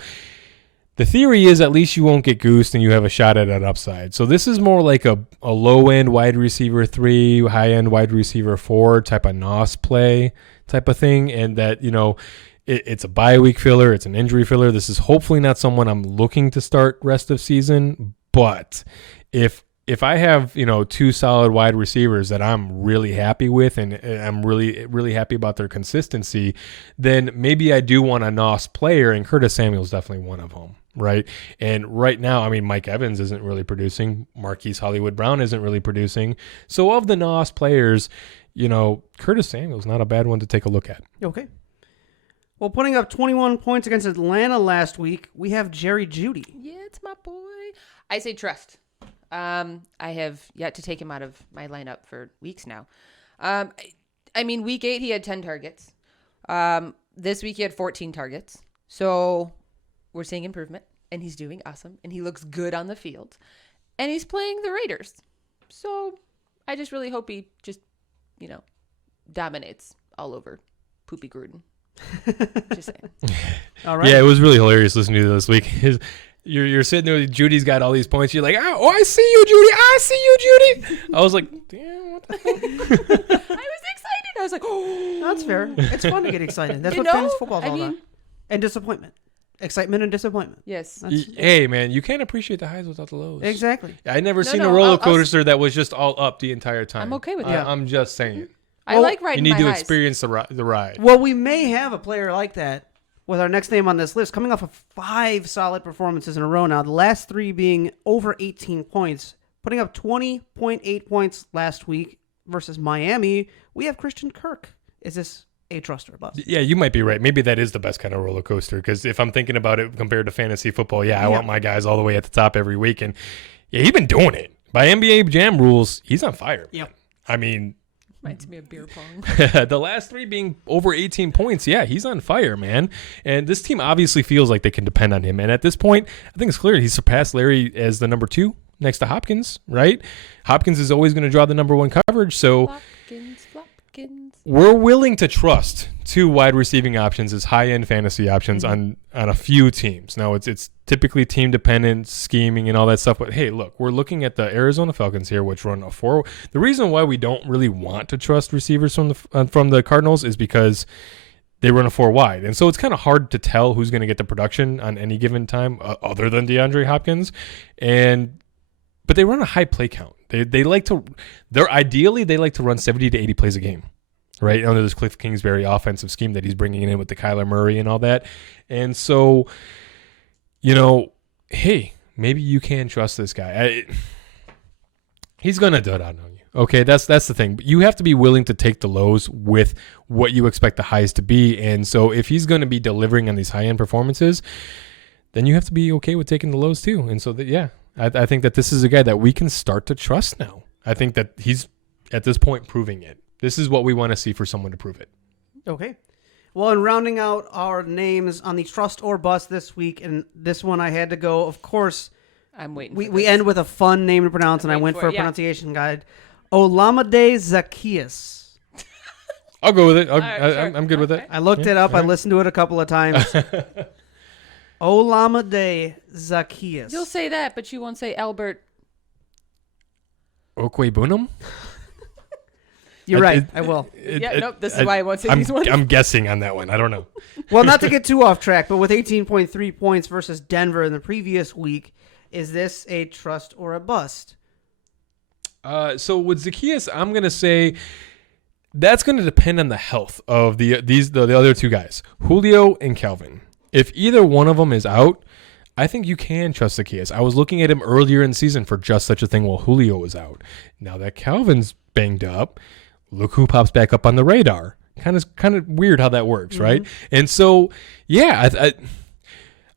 the theory is at least you won't get goosed and you have a shot at an upside. So this is more like a low-end wide receiver 3, high-end wide receiver 4 type of NOS play type of thing, and that, it's a bye week filler, it's an injury filler. This is hopefully not someone I'm looking to start rest of season, but if I have, 2 solid wide receivers that I'm really happy with and I'm really, really happy about their consistency, then maybe I do want a NOS player, and Curtis Samuel's definitely one of them, right? And right now, I mean, Mike Evans isn't really producing. Marquise Hollywood Brown isn't really producing. So of the NOS players, Curtis Samuel's not a bad one to take a look at. Okay. Well, putting up 21 points against Atlanta last week, we have Jerry Jeudy. Yeah, it's my boy. I say trust. I have yet to take him out of my lineup for weeks now. I mean, week 8, he had 10 targets. This week, he had 14 targets. So we're seeing improvement, and he's doing awesome, and he looks good on the field. And he's playing the Raiders. So I just really hope he just, dominates all over Poopy Gruden. Just saying. All right. Yeah, it was really hilarious listening to this week. You're sitting there, Judy's got all these points. You're like, oh, I see you, Judy. I see you, Judy. I was like, damn, what the hell? I was excited. I was like, oh. That's fair. It's fun to get excited. That's what fantasy football's all about. And disappointment. Excitement and disappointment. Yes. Hey, man, you can't appreciate the highs without the lows. Exactly. I never seen a roller coaster that was just all up the entire time. I'm okay with that. I'm just saying. I like riding my highs. You need to experience the ride. Well, we may have a player like that with our next name on this list, coming off of 5 solid performances in a row now, the last 3 being over 18 points, putting up 20.8 points last week versus Miami. We have Christian Kirk. Is this a trust or a bust? Yeah, you might be right. Maybe that is the best kind of roller coaster, because if I'm thinking about it compared to fantasy football, I want my guys all the way at the top every week. And he's been doing it. By NBA Jam rules, he's on fire. Yep. I mean, reminds me of beer pong. The last 3 being over 18 points. Yeah, he's on fire, man. And this team obviously feels like they can depend on him. And at this point, I think it's clear he surpassed Larry as the number 2 next to Hopkins, right? Hopkins is always going to draw the number 1 coverage. So Flopkins. We're willing to trust 2 wide receiving options as high-end fantasy options on a few teams. Now, it's typically team-dependent, scheming, and all that stuff. But, hey, look, we're looking at the Arizona Falcons here, which run a 4. The reason why we don't really want to trust receivers from the Cardinals is because they run a 4 wide. And so it's kind of hard to tell who's going to get the production on any given time other than DeAndre Hopkins. But they run a high play count. They like to run 70 to 80 plays a game. right? Under this Cliff Kingsbury offensive scheme that he's bringing in with the Kyler Murray and all that. And so, hey, maybe you can trust this guy. He's going to do it on you. Okay, that's the thing. But you have to be willing to take the lows with what you expect the highs to be. And so if he's going to be delivering on these high-end performances, then you have to be okay with taking the lows too. And so, I think that this is a guy that we can start to trust now. I think that he's, at this point, proving it. This is what we want to see for someone to prove it. Okay. Well, in rounding out our names on the Trust or Bust this week, and this one I had to go, of course, I'm waiting. We end with a fun name to pronounce, and I went for a pronunciation guide. Olamide Zacchaeus. I'll go with it. Sure. I'm good with it. I looked it up. I listened to it a couple of times. Olamide Zacchaeus. You'll say that, but you won't say Albert. Okwebunum? You're right. I will. This is why I won't say these ones. I'm guessing on that one. I don't know. Well, not to get too off track, but with 18.3 points versus Denver in the previous week, is this a trust or a bust? So with Zacchaeus, I'm going to say that's going to depend on the health of the other two guys, Julio and Calvin. If either one of them is out, I think you can trust Zacchaeus. I was looking at him earlier in the season for just such a thing while Julio was out. Now that Calvin's banged up, look who pops back up on the radar. Kind of weird how that works, right? And so, yeah,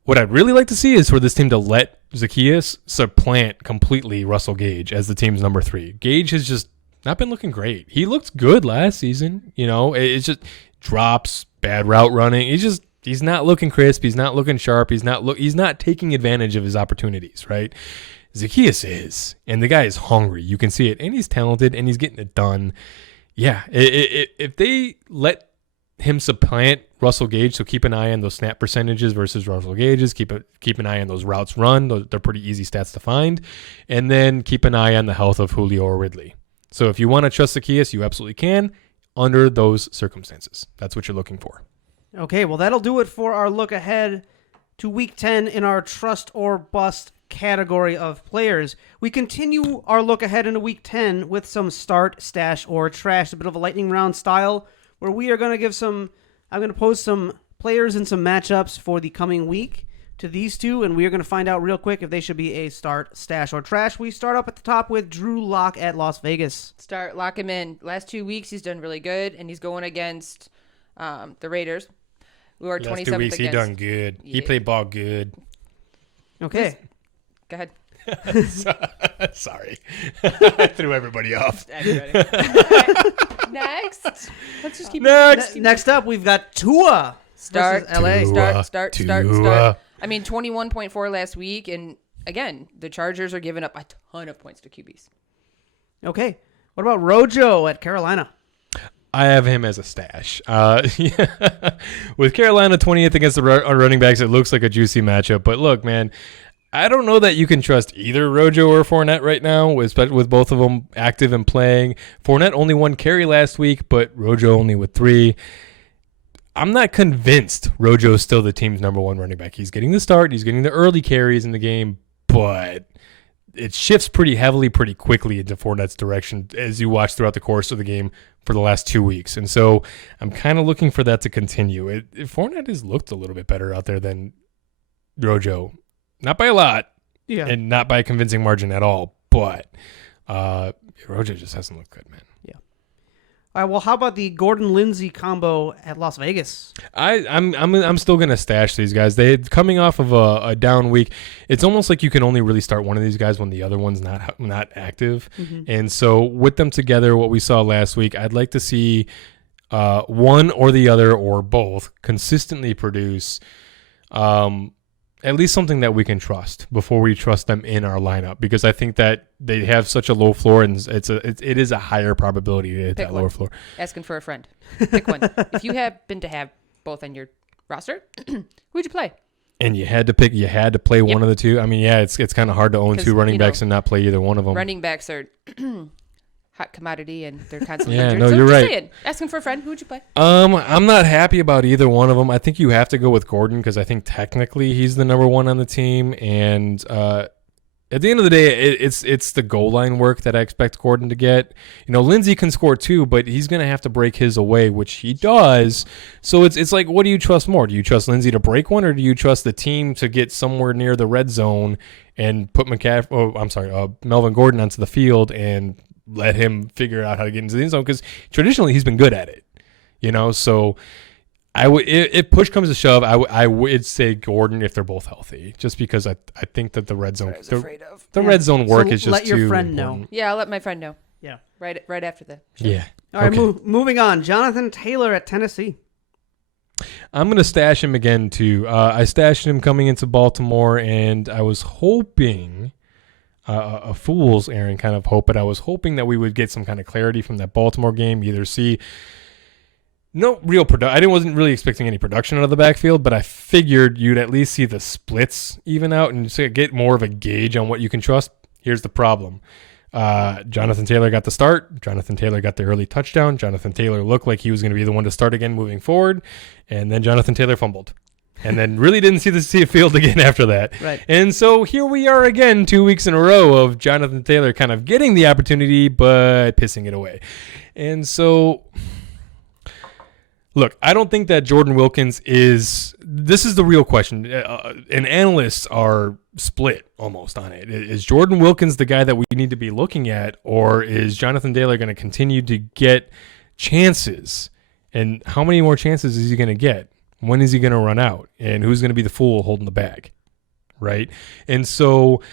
what I'd really like to see is for this team to let Zacchaeus supplant completely Russell Gage as the team's number 3. Gage has just not been looking great. He looked good last season. It's just drops, bad route running. He's not looking crisp. He's not looking sharp. He's not taking advantage of his opportunities, right? Zacchaeus is, and the guy is hungry. You can see it, and he's talented, and he's getting it done. Yeah, if they let him supplant Russell Gage, so keep an eye on those snap percentages versus Russell Gage's. Keep an eye on those routes run. They're pretty easy stats to find. And then keep an eye on the health of Julio or Ridley. So if you want to trust Zacchaeus, you absolutely can under those circumstances. That's what you're looking for. Okay, well, that'll do it for our look ahead to Week 10 in our Trust or Bust category of players. We continue our look ahead into Week 10 with some start, stash, or trash, a bit of a lightning round style, where we are going to I'm going to pose some players and some matchups for the coming week to these two, and we are going to find out real quick if they should be a start, stash, or trash. We start up at the top with Drew Lock at Las Vegas. Lock him in. Last 2 weeks, he's done really good, and he's going against the Raiders, who are 27th Last 2 weeks, he done good. Yeah. He played ball good. Okay. Go ahead. Sorry. I threw everybody off. Next. Let's just keep Next up, we've got Tua. Start. LA. Start. I mean, 21.4 last week, and again, the Chargers are giving up a ton of points to QBs. Okay. What about Rojo at Carolina? I have him as a stash. With Carolina 20th against the running backs, it looks like a juicy matchup. But look, man, I don't know that you can trust either Rojo or Fournette right now, with both of them active and playing. Fournette only 1 carry last week, but Rojo only with 3. I'm not convinced Rojo's still the team's number 1 running back. He's getting the start. He's getting the early carries in the game, but it shifts pretty heavily, pretty quickly into Fournette's direction as you watch throughout the course of the game for the last 2 weeks. And so I'm kind of looking for that to continue. Fournette has looked a little bit better out there than Rojo. Not by a lot, and not by a convincing margin at all, but Rojo just hasn't looked good, man. Yeah. All right, well, how about the Gordon-Lindsay combo at Las Vegas? I'm still gonna stash these guys. They coming off of a down week. It's almost like you can only really start one of these guys when the other one's not active. Mm-hmm. And so with them together, what we saw last week, I'd like to see one or the other or both consistently produce at least something that we can trust before we trust them in our lineup, because I think that they have such a low floor, and it is a higher probability to hit that lower floor. Asking for a friend. Pick one. If you happen to have both on your roster, who'd you play? And you had to play one of the two. I mean, yeah, it's kind of hard to own 2 running backs and not play either one of them. Running backs are hot commodity, and they're constantly injured. No, so you're right. Saying, asking for a friend, who'd you play? I'm not happy about either one of them. I think you have to go with Gordon because I think technically he's the number 1 on the team, and At the end of the day, it's the goal line work that I expect Gordon to get. Lindsey can score too, but he's going to have to break his away, which he does. So it's like, what do you trust more? Do you trust Lindsey to break one, or do you trust the team to get somewhere near the red zone and put Melvin Gordon onto the field and let him figure out how to get into the end zone? Because traditionally he's been good at it, So I would, if push comes to shove, I would say Gordon if they're both healthy, just because I think that the red zone, red zone work is just let your too friend important. know. Yeah, I'll let my friend know. Yeah, right after that. Yeah. All right, moving on. Jonathan Taylor at Tennessee. I'm gonna stash him again too. I stashed him coming into Baltimore, and I was hoping. A fool's errand kind of hope, but I was hoping that we would get some kind of clarity from that Baltimore game. Either see no real production. I wasn't really expecting any production out of the backfield, but I figured you'd at least see the splits even out and get more of a gauge on what you can trust. Here's the problem. Jonathan Taylor got the start. Jonathan Taylor got the early touchdown. Jonathan Taylor looked like he was going to be the one to start again moving forward, and then Jonathan Taylor fumbled. And then really didn't see the field again after that. Right. And so here we are again 2 weeks in a row of Jonathan Taylor kind of getting the opportunity but pissing it away. And so, look, I don't think that Jordan Wilkins is – this is the real question. And analysts are split almost on it. Is Jordan Wilkins the guy that we need to be looking at, or is Jonathan Taylor going to continue to get chances? And how many more chances is he going to get? When is he going to run out? And who's going to be the fool holding the bag? Right? And so,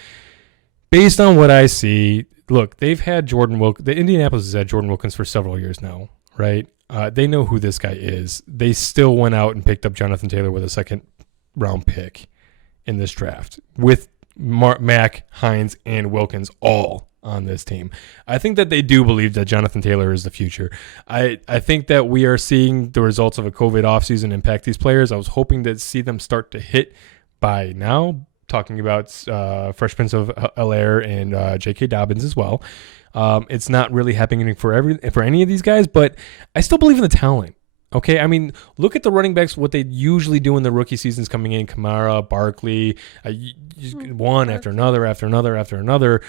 based on what I see, look, they've had Jordan Wilkins. The Indianapolis has had Jordan Wilkins for several years now, right? They know who this guy is. They still went out and picked up Jonathan Taylor with a second-round pick in this draft with Mack, Hines, and Wilkins all on this team. I think that they do believe that Jonathan Taylor is the future. I think that we are seeing the results of a COVID offseason impact these players. I was hoping to see them start to hit by now, talking about Fresh Prince of Bel-Air and J.K. Dobbins as well. It's not really happening for any of these guys, but I still believe in the talent. Okay, I mean, look at the running backs, what they usually do in the rookie seasons coming in. Kamara, Barkley, one after another.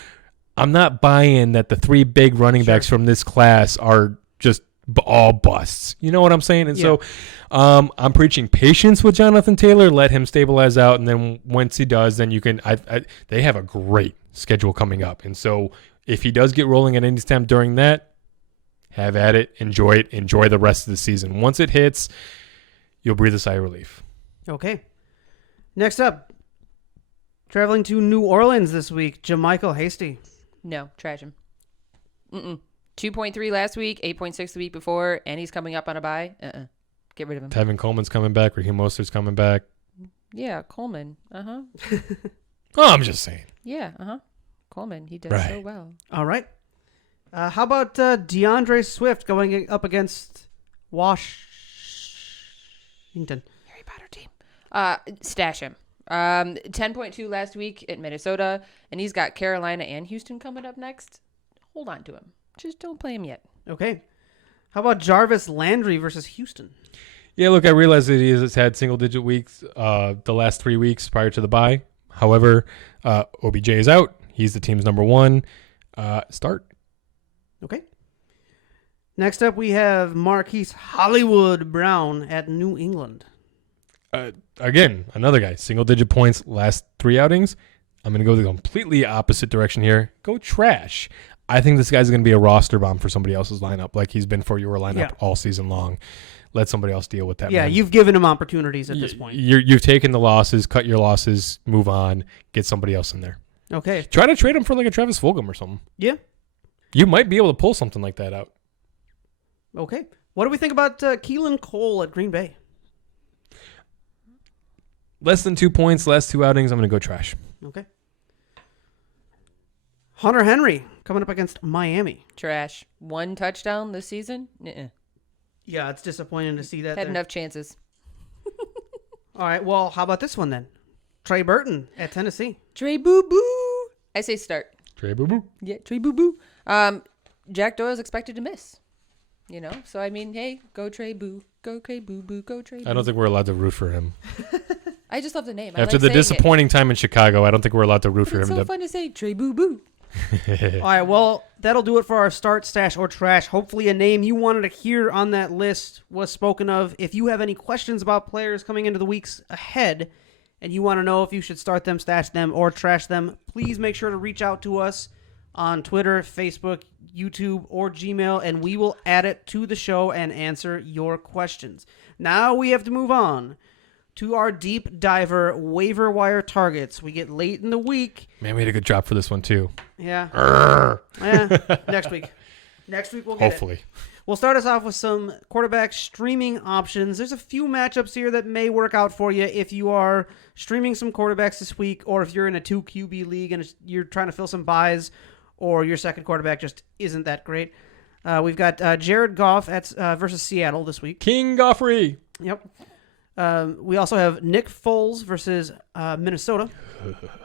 I'm not buying that the three big running backs from this class are just all busts. You know what I'm saying? And so I'm preaching patience with Jonathan Taylor. Let him stabilize out, and then once he does, then you can they have a great schedule coming up. And so if he does get rolling at any time during that, have at it. Enjoy it. Enjoy the rest of the season. Once it hits, you'll breathe a sigh of relief. Okay. Next up, traveling to New Orleans this week, Jermichael Hasty. No, trash him. 2.3 last week, 8.6 the week before, and he's coming up on a bye. Get rid of him. Tevin Coleman's coming back. Raheem Mostert's coming back. Yeah, Coleman. Oh, I'm just saying. Yeah, Coleman, he does so well. All right. How about DeAndre Swift going up against Washington? Harry Potter team. Stash him. 10.2 last week at Minnesota, and he's got Carolina and Houston coming up next. Hold on to him. Just don't play him yet. Okay. How about Jarvis Landry versus Houston? Yeah, look, I realize that he has had single-digit weeks the last 3 weeks prior to the bye. However, OBJ is out. He's the team's number one. Start. Okay. Next up, we have Marquise Hollywood Brown at New England. Again, another guy, single-digit points last 3 outings. I'm going to go the completely opposite direction here. Go trash. I think this guy's going to be a roster bomb for somebody else's lineup, like he's been for your lineup all season long. Let somebody else deal with that. Yeah, man. You've given him opportunities at this point. You've taken the losses, cut your losses, move on, get somebody else in there. Okay. Try to trade him for like a Travis Fulgham or something. Yeah. You might be able to pull something like that out. Okay. What do we think about Keelan Cole at Green Bay? Less than 2 points, last 2 outings. I'm going to go trash. Okay. Hunter Henry coming up against Miami. Trash. 1 touchdown this season? Yeah, it's disappointing to see that. Had enough chances. All right, well, how about this one then? Trey Burton at Tennessee. Trey Boo-Boo. I say start. Trey Boo-Boo. Yeah, Trey Boo-Boo. Jack Doyle's expected to miss. You know? So, I mean, hey, go Trey Boo. Go Trey Boo-Boo. Go Trey Boo. I don't think we're allowed to root for him. I just love the name. After the disappointing time in Chicago, I don't think we're allowed to root for him. It's so fun to say Trey Boo Boo. All right, well, that'll do it for our start, stash, or trash. Hopefully a name you wanted to hear on that list was spoken of. If you have any questions about players coming into the weeks ahead and you want to know if you should start them, stash them, or trash them, please make sure to reach out to us on Twitter, Facebook, YouTube, or Gmail, and we will add it to the show and answer your questions. Now we have to move on to our deep diver waiver wire targets. We get late in the week. Man, we had a good drop for this one too. Yeah. Next week. Next week we'll get Hopefully. it. We'll start us off with some quarterback streaming options. There's a few matchups here that may work out for you if you are streaming some quarterbacks this week, or if you're in a 2 QB league and you're trying to fill some buys, or your second quarterback just isn't that great. We've got Jared Goff versus Seattle this week. King Goffrey. Yep. We also have Nick Foles versus Minnesota.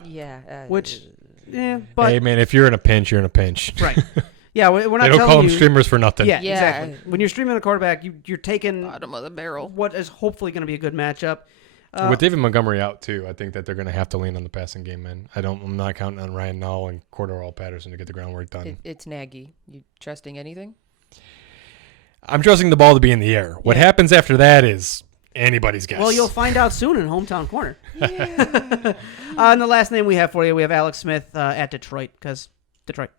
Yeah. But hey, man, if you're in a pinch, you're in a pinch. Right. Yeah, we're not. They don't call them streamers for nothing. Yeah, exactly. When you're streaming a quarterback, you're taking bottom of the barrel. What is hopefully going to be a good matchup. With David Montgomery out too, I think that they're going to have to lean on the passing game, man. I'm not counting on Ryan Nall and Cordero Patterson to get the groundwork done. It's Nagy. You trusting anything? I'm trusting the ball to be in the air. What happens after that is anybody's guess. Well, you'll find out soon in Hometown Corner. Yeah. And the last name we have for you, we have Alex Smith at Detroit, because Detroit.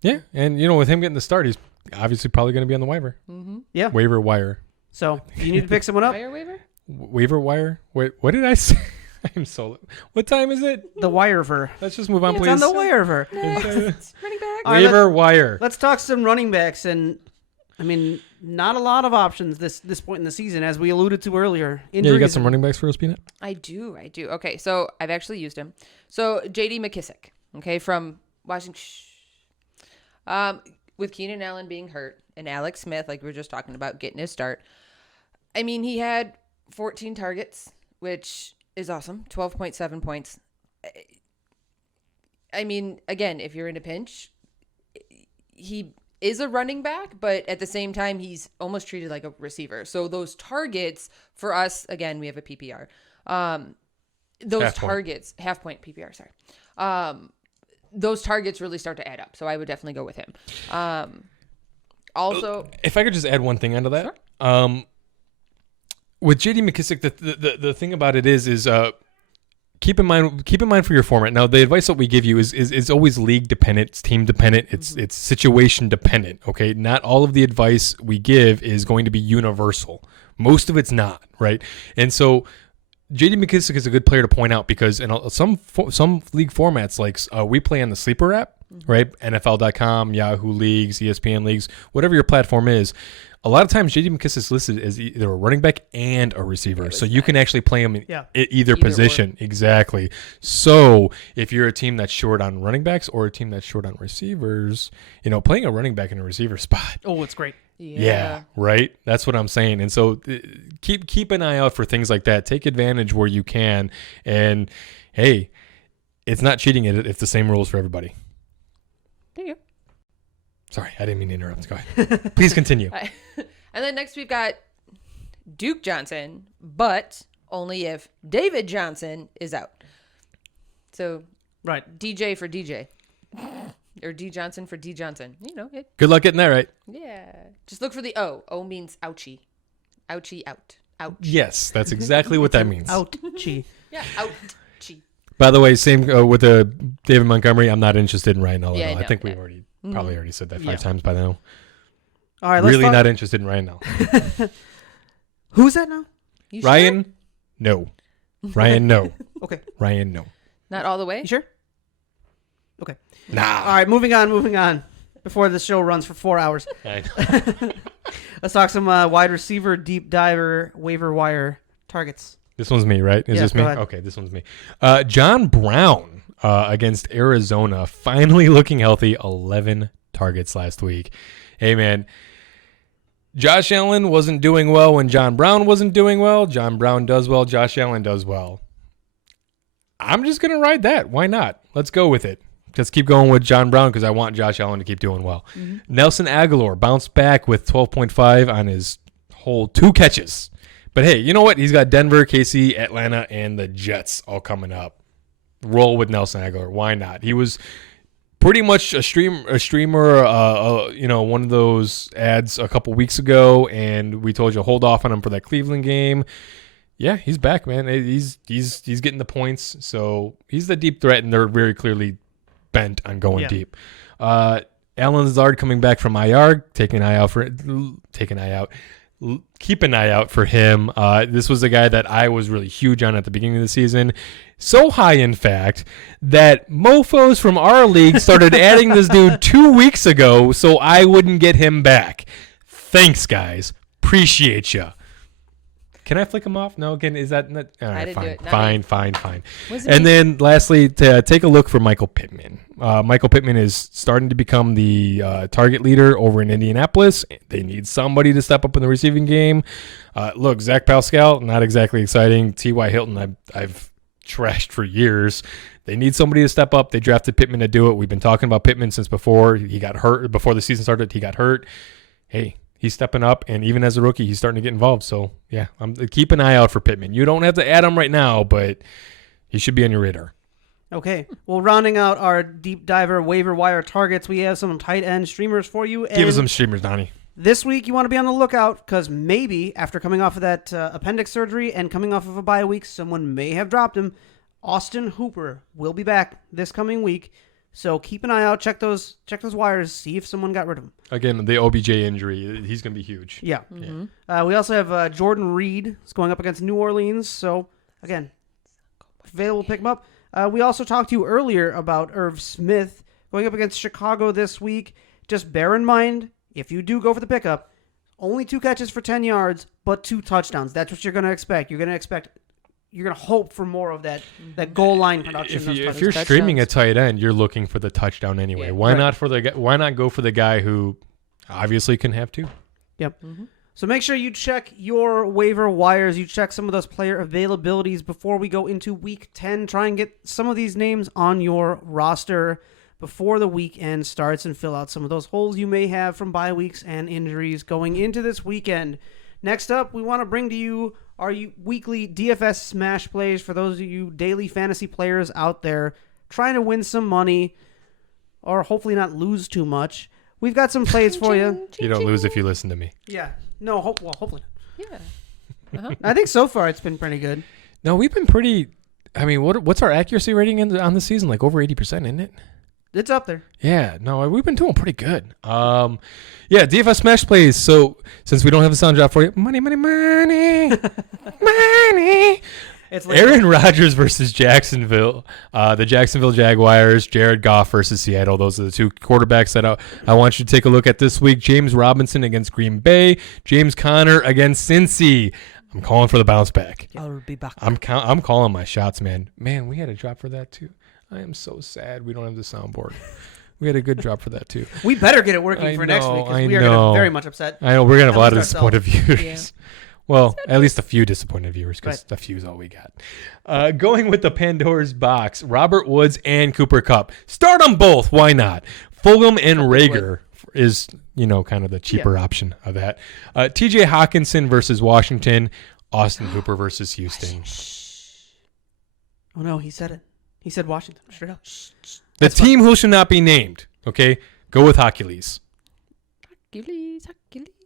Yeah, and with him getting the start, he's obviously probably going to be on the waiver. Mm-hmm. Yeah. Waiver wire. So you need to pick someone up. Waiver? Waiver wire? Wait, what did I say? I'm so. What time is it? The Wirever. Let's just move on, It's please. on the Wirever. Next. Running back. Waiver wire. Let's talk some running backs, and I mean, not a lot of options this point in the season, as we alluded to earlier. Yeah, you got some running backs for us, Peanut? I do. Okay, so I've actually used him. So J.D. McKissick, okay, from Washington. With Keenan Allen being hurt and Alex Smith, like we were just talking about, getting his start. I mean, he had 14 targets, which is awesome. 12.7 points. I mean, again, if you're in a pinch, he is a running back, but at the same time, he's almost treated like a receiver. So those targets for us, again, we have a PPR. Half point PPR, sorry. Those targets really start to add up. So I would definitely go with him. Also, if I could just add one thing onto that. Sure. With J.D. McKissick, the thing about it is keep in mind for your format. Now, the advice that we give you is always league dependent, it's team dependent, it's situation dependent. Okay, not all of the advice we give is going to be universal. Most of it's not, right? And so J.D. McKissick is a good player to point out because in some league formats, like we play on the Sleeper app, right? NFL.com, Yahoo Leagues, ESPN Leagues, whatever your platform is. A lot of times, J.D. McKissick is listed as either a running back and a receiver. So you can actually play him in either position. Or. Exactly. So if you're a team that's short on running backs or a team that's short on receivers, playing a running back in a receiver spot. Oh, it's great. Yeah, right. That's what I'm saying. And so keep an eye out for things like that. Take advantage where you can. And, hey, it's not cheating if the same rules for everybody. There you go. Sorry, I didn't mean to interrupt. Go ahead. Please continue. And then next we've got Duke Johnson, but only if David Johnson is out. So, right, DJ for DJ. Or D Johnson for D Johnson. Good luck getting that right. Yeah. Just look for the O. O means ouchie. Ouchie, out. Ouch. Yes, that's exactly what that means. Ouchie. Yeah, ouchie. By the way, same with the David Montgomery. I'm not interested in Ryan Nall at all. No, I think we've probably already said that 5 times by now. All right, really not interested in Ryan Nall. Who's that now? Ryan? Sure? No. Ryan, no. Okay. Ryan, no. Not all the way? You sure? Okay. Nah. All right, moving on. Before the show runs for 4 hours. I know. Let's talk some wide receiver, deep diver, waiver wire targets. This one's me, right? Is this me? Okay, this one's me. John Brown against Arizona, finally looking healthy, 11 targets last week. Hey, man, Josh Allen wasn't doing well when John Brown wasn't doing well. John Brown does well. Josh Allen does well. I'm just going to ride that. Why not? Let's go with it. Let's keep going with John Brown because I want Josh Allen to keep doing well. Nelson Aguilar bounced back with 12.5 on his whole 2 catches. But hey, you know what? He's got Denver, KC, Atlanta, and the Jets all coming up. Roll with Nelson Aguilar. Why not? He was pretty much a streamer, one of those ads a couple weeks ago, and we told you to hold off on him for that Cleveland game. Yeah, he's back, man. He's getting the points, so he's the deep threat, and they're very clearly bent on going deep. Alan Lazard coming back from IR, keep an eye out for him. This was a guy that I was really huge on at the beginning of the season. So high, in fact, that mofos from our league started adding this dude 2 weeks ago so I wouldn't get him back. Thanks, guys. Appreciate ya. Can I flick him off? No, is that not? All right, I didn't do it. Fine. And then lastly, to take a look for Michael Pittman. Michael Pittman is starting to become the target leader over in Indianapolis. They need somebody to step up in the receiving game. Look, Zach Pascal, not exactly exciting. T.Y. Hilton, I've trashed for years. They need somebody to step up. They drafted Pittman to do it. We've been talking about Pittman since before he got hurt. Before the season started, he got hurt. Hey, he's stepping up, and even as a rookie, he's starting to get involved. So, yeah, keep an eye out for Pittman. You don't have to add him right now, but he should be on your radar. Okay. Well, rounding out our deep diver waiver wire targets, we have some tight end streamers for you. Give us some streamers, Donnie. This week, you want to be on the lookout because maybe after coming off of that appendix surgery and coming off of a bye week, someone may have dropped him. Austin Hooper will be back this coming week. So keep an eye out, check those wires, see if someone got rid of him. Again, the OBJ injury, he's going to be huge. Yeah. We also have Jordan Reed is going up against New Orleans. So, again, if available, pick him up. We also talked to you earlier about Irv Smith going up against Chicago this week. Just bear in mind, if you do go for the pickup, only 2 catches for 10 yards, but 2 touchdowns. That's what you're going to expect. You're going to hope for more of that goal line production. If you're streaming a tight end, you're looking for the touchdown anyway. Why not go for the guy who obviously can have 2? Yep. So make sure you check your waiver wires. You check some of those player availabilities before we go into week 10. Try and get some of these names on your roster before the weekend starts and fill out some of those holes you may have from bye weeks and injuries going into this weekend. Next up, we want to bring to you our weekly DFS Smash Plays for those of you daily fantasy players out there trying to win some money or hopefully not lose too much. We've got some plays for you. You don't lose if you listen to me. Yeah. No, hopefully. Yeah. Uh-huh. I think so far it's been pretty good. No, we've been pretty. I mean, what's our accuracy rating on the season? Like over 80%, isn't it? It's up there. Yeah, no, we've been doing pretty good. DFS Smash Plays. So since we don't have a sound drop for you, money. It's Aaron Rodgers versus Jacksonville. The Jacksonville Jaguars. Jared Goff versus Seattle. Those are the 2 quarterbacks that I want you to take a look at this week. James Robinson against Green Bay. James Conner against Cincy. I'm calling for the bounce back. I'll be back. I'm calling my shots, man. Man, we had a drop for that too. I am so sad we don't have the soundboard. We had a good drop for that too. We better get it working for next week because we are going to be very much upset. I know we're going to have a lot of disappointed viewers. Yeah. Well, at least a few disappointed viewers because a few is all we got. Going with the Pandora's box, Robert Woods and Cooper Kupp. Start them both. Why not? Fulgham and Rager is, kind of the cheaper option of that. TJ Hawkinson versus Washington. Austin Hooper versus Houston. Oh, no, he said it. He said Washington. Straight up. The team who should not be named. Okay? Go with Hercules.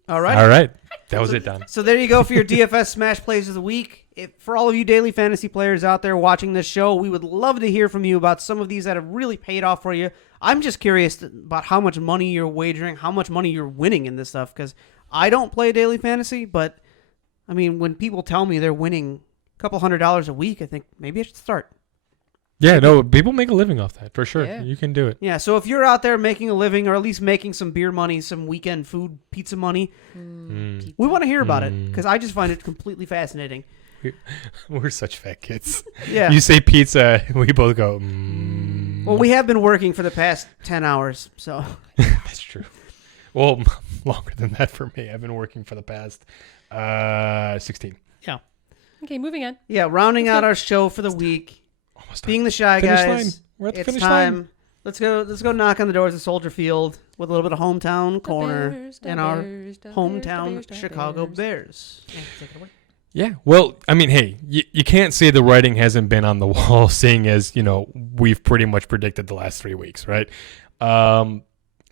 All right. All right. That was it, Don. So there you go for your DFS Smash Plays of the week. For all of you daily fantasy players out there watching this show, we would love to hear from you about some of these that have really paid off for you. I'm just curious about how much money you're wagering, how much money you're winning in this stuff, because I don't play daily fantasy, but, I mean, when people tell me they're winning a couple $100 a week, I think maybe I should start. Yeah, no, people make a living off that, for sure. Yeah. You can do it. Yeah, so if you're out there making a living or at least making some beer money, some weekend food, pizza money, we want to hear about it because I just find it completely fascinating. We're such fat kids. Yeah. You say pizza, we both go, Well, we have been working for the past 10 hours, so. That's true. Well, longer than that for me. I've been working for the past 16. Yeah. Okay, moving on. Yeah, rounding out our show for the week. Being the Shy Finish Guys, line. We're at the it's finish time. line. Let's go knock on the doors of Soldier Field with a little bit of hometown corner and our hometown Chicago Bears. Take it away. Yeah, well, I mean, hey, you can't say the writing hasn't been on the wall, seeing as, we've pretty much predicted the last 3 weeks, right?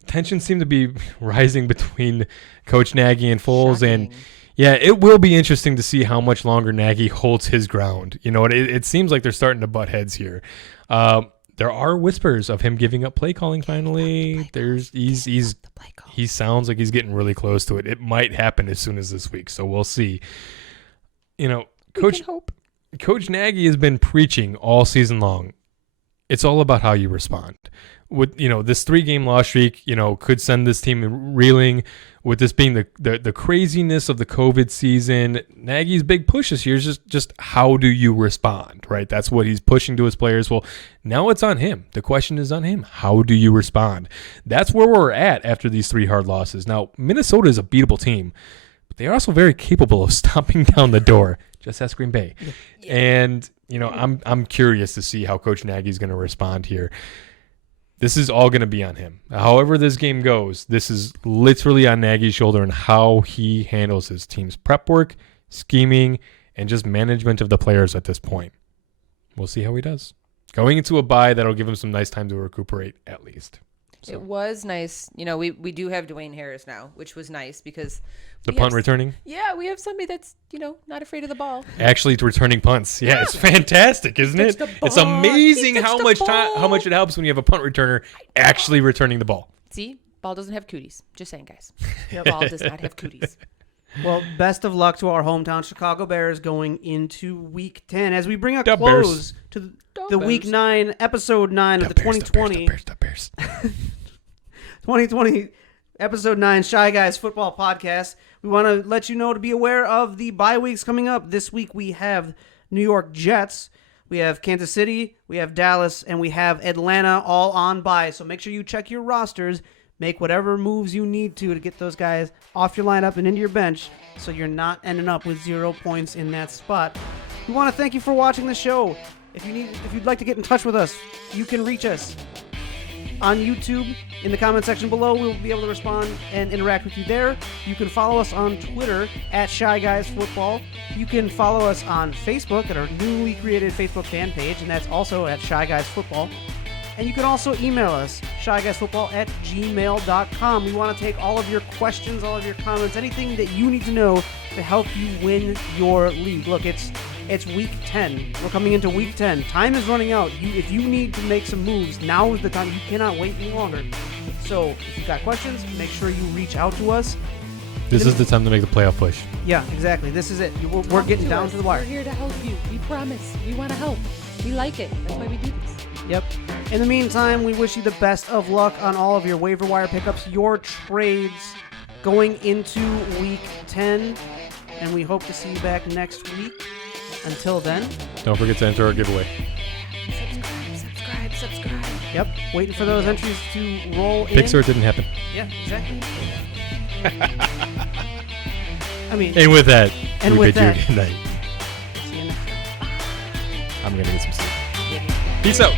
Tensions seem to be rising between Coach Nagy and Foles, and yeah, it will be interesting to see how much longer Nagy holds his ground. It seems like they're starting to butt heads here. There are whispers of him giving up play calling finally. He sounds like he's getting really close to it. It might happen as soon as this week, so we'll see. Coach Nagy has been preaching all season long. It's all about how you respond. With this 3-game loss streak, could send this team reeling. With this being the craziness of the COVID season, Nagy's big push this year is just how do you respond, right? That's what he's pushing to his players. Well, now it's on him. The question is on him. How do you respond? That's where we're at after these 3 hard losses. Now, Minnesota is a beatable team. They are also very capable of stomping down the door. Just ask Green Bay. Yeah. And, I'm curious to see how Coach Nagy's going to respond here. This is all going to be on him. However this game goes, this is literally on Nagy's shoulder and how he handles his team's prep work, scheming, and just management of the players at this point. We'll see how he does. Going into a bye, that'll give him some nice time to recuperate at least. So. It was nice. We do have Dwayne Harris now, which was nice because the punt returning. Yeah, we have somebody that's not afraid of the ball. Actually, it's returning punts. Yeah, it's fantastic, isn't it? It's amazing how much it helps when you have a punt returner actually returning the ball. See, ball doesn't have cooties. Just saying, guys. Ball does not have cooties. Well, best of luck to our hometown Chicago Bears going into Week 10 as we bring a close to the Week 9, Episode 9 of the 2020. The Bears. 2020 Episode 9 Shy Guys Football Podcast. We want to let you know to be aware of the bye weeks coming up. This week we have New York Jets, we have Kansas City, we have Dallas, and we have Atlanta all on bye. So make sure you check your rosters. Make whatever moves you need to get those guys off your lineup and into your bench so you're not ending up with 0 points in that spot. We want to thank you for watching the show. If you'd like to get in touch with us, you can reach us on YouTube. In the comment section below, we'll be able to respond and interact with you there. You can follow us on Twitter at Shy Guys Football. You can follow us on Facebook at our newly created Facebook fan page, and that's also at Shy Guys Football. And you can also email us, shyguysfootball@gmail.com. We want to take all of your questions, all of your comments, anything that you need to know to help you win your league. Look, it's Week 10. We're coming into Week 10. Time is running out. If you need to make some moves, now is the time. You cannot wait any longer. So if you've got questions, make sure you reach out to us. This is the time to make the playoff push. Yeah, exactly. This is it. We're getting down to the wire. We're here to help you. We promise. We want to help. We like it. That's why we do this. Yep. In the meantime, we wish you the best of luck on all of your waiver wire pickups, your trades going into Week 10. And we hope to see you back next week. Until then, don't forget to enter our giveaway. Subscribe. Yep. Waiting for those entries to roll in. Pixar didn't happen. Yeah, exactly. I mean. And with that, we bid you good night. See you next time. I'm going to get some sleep. Peace out.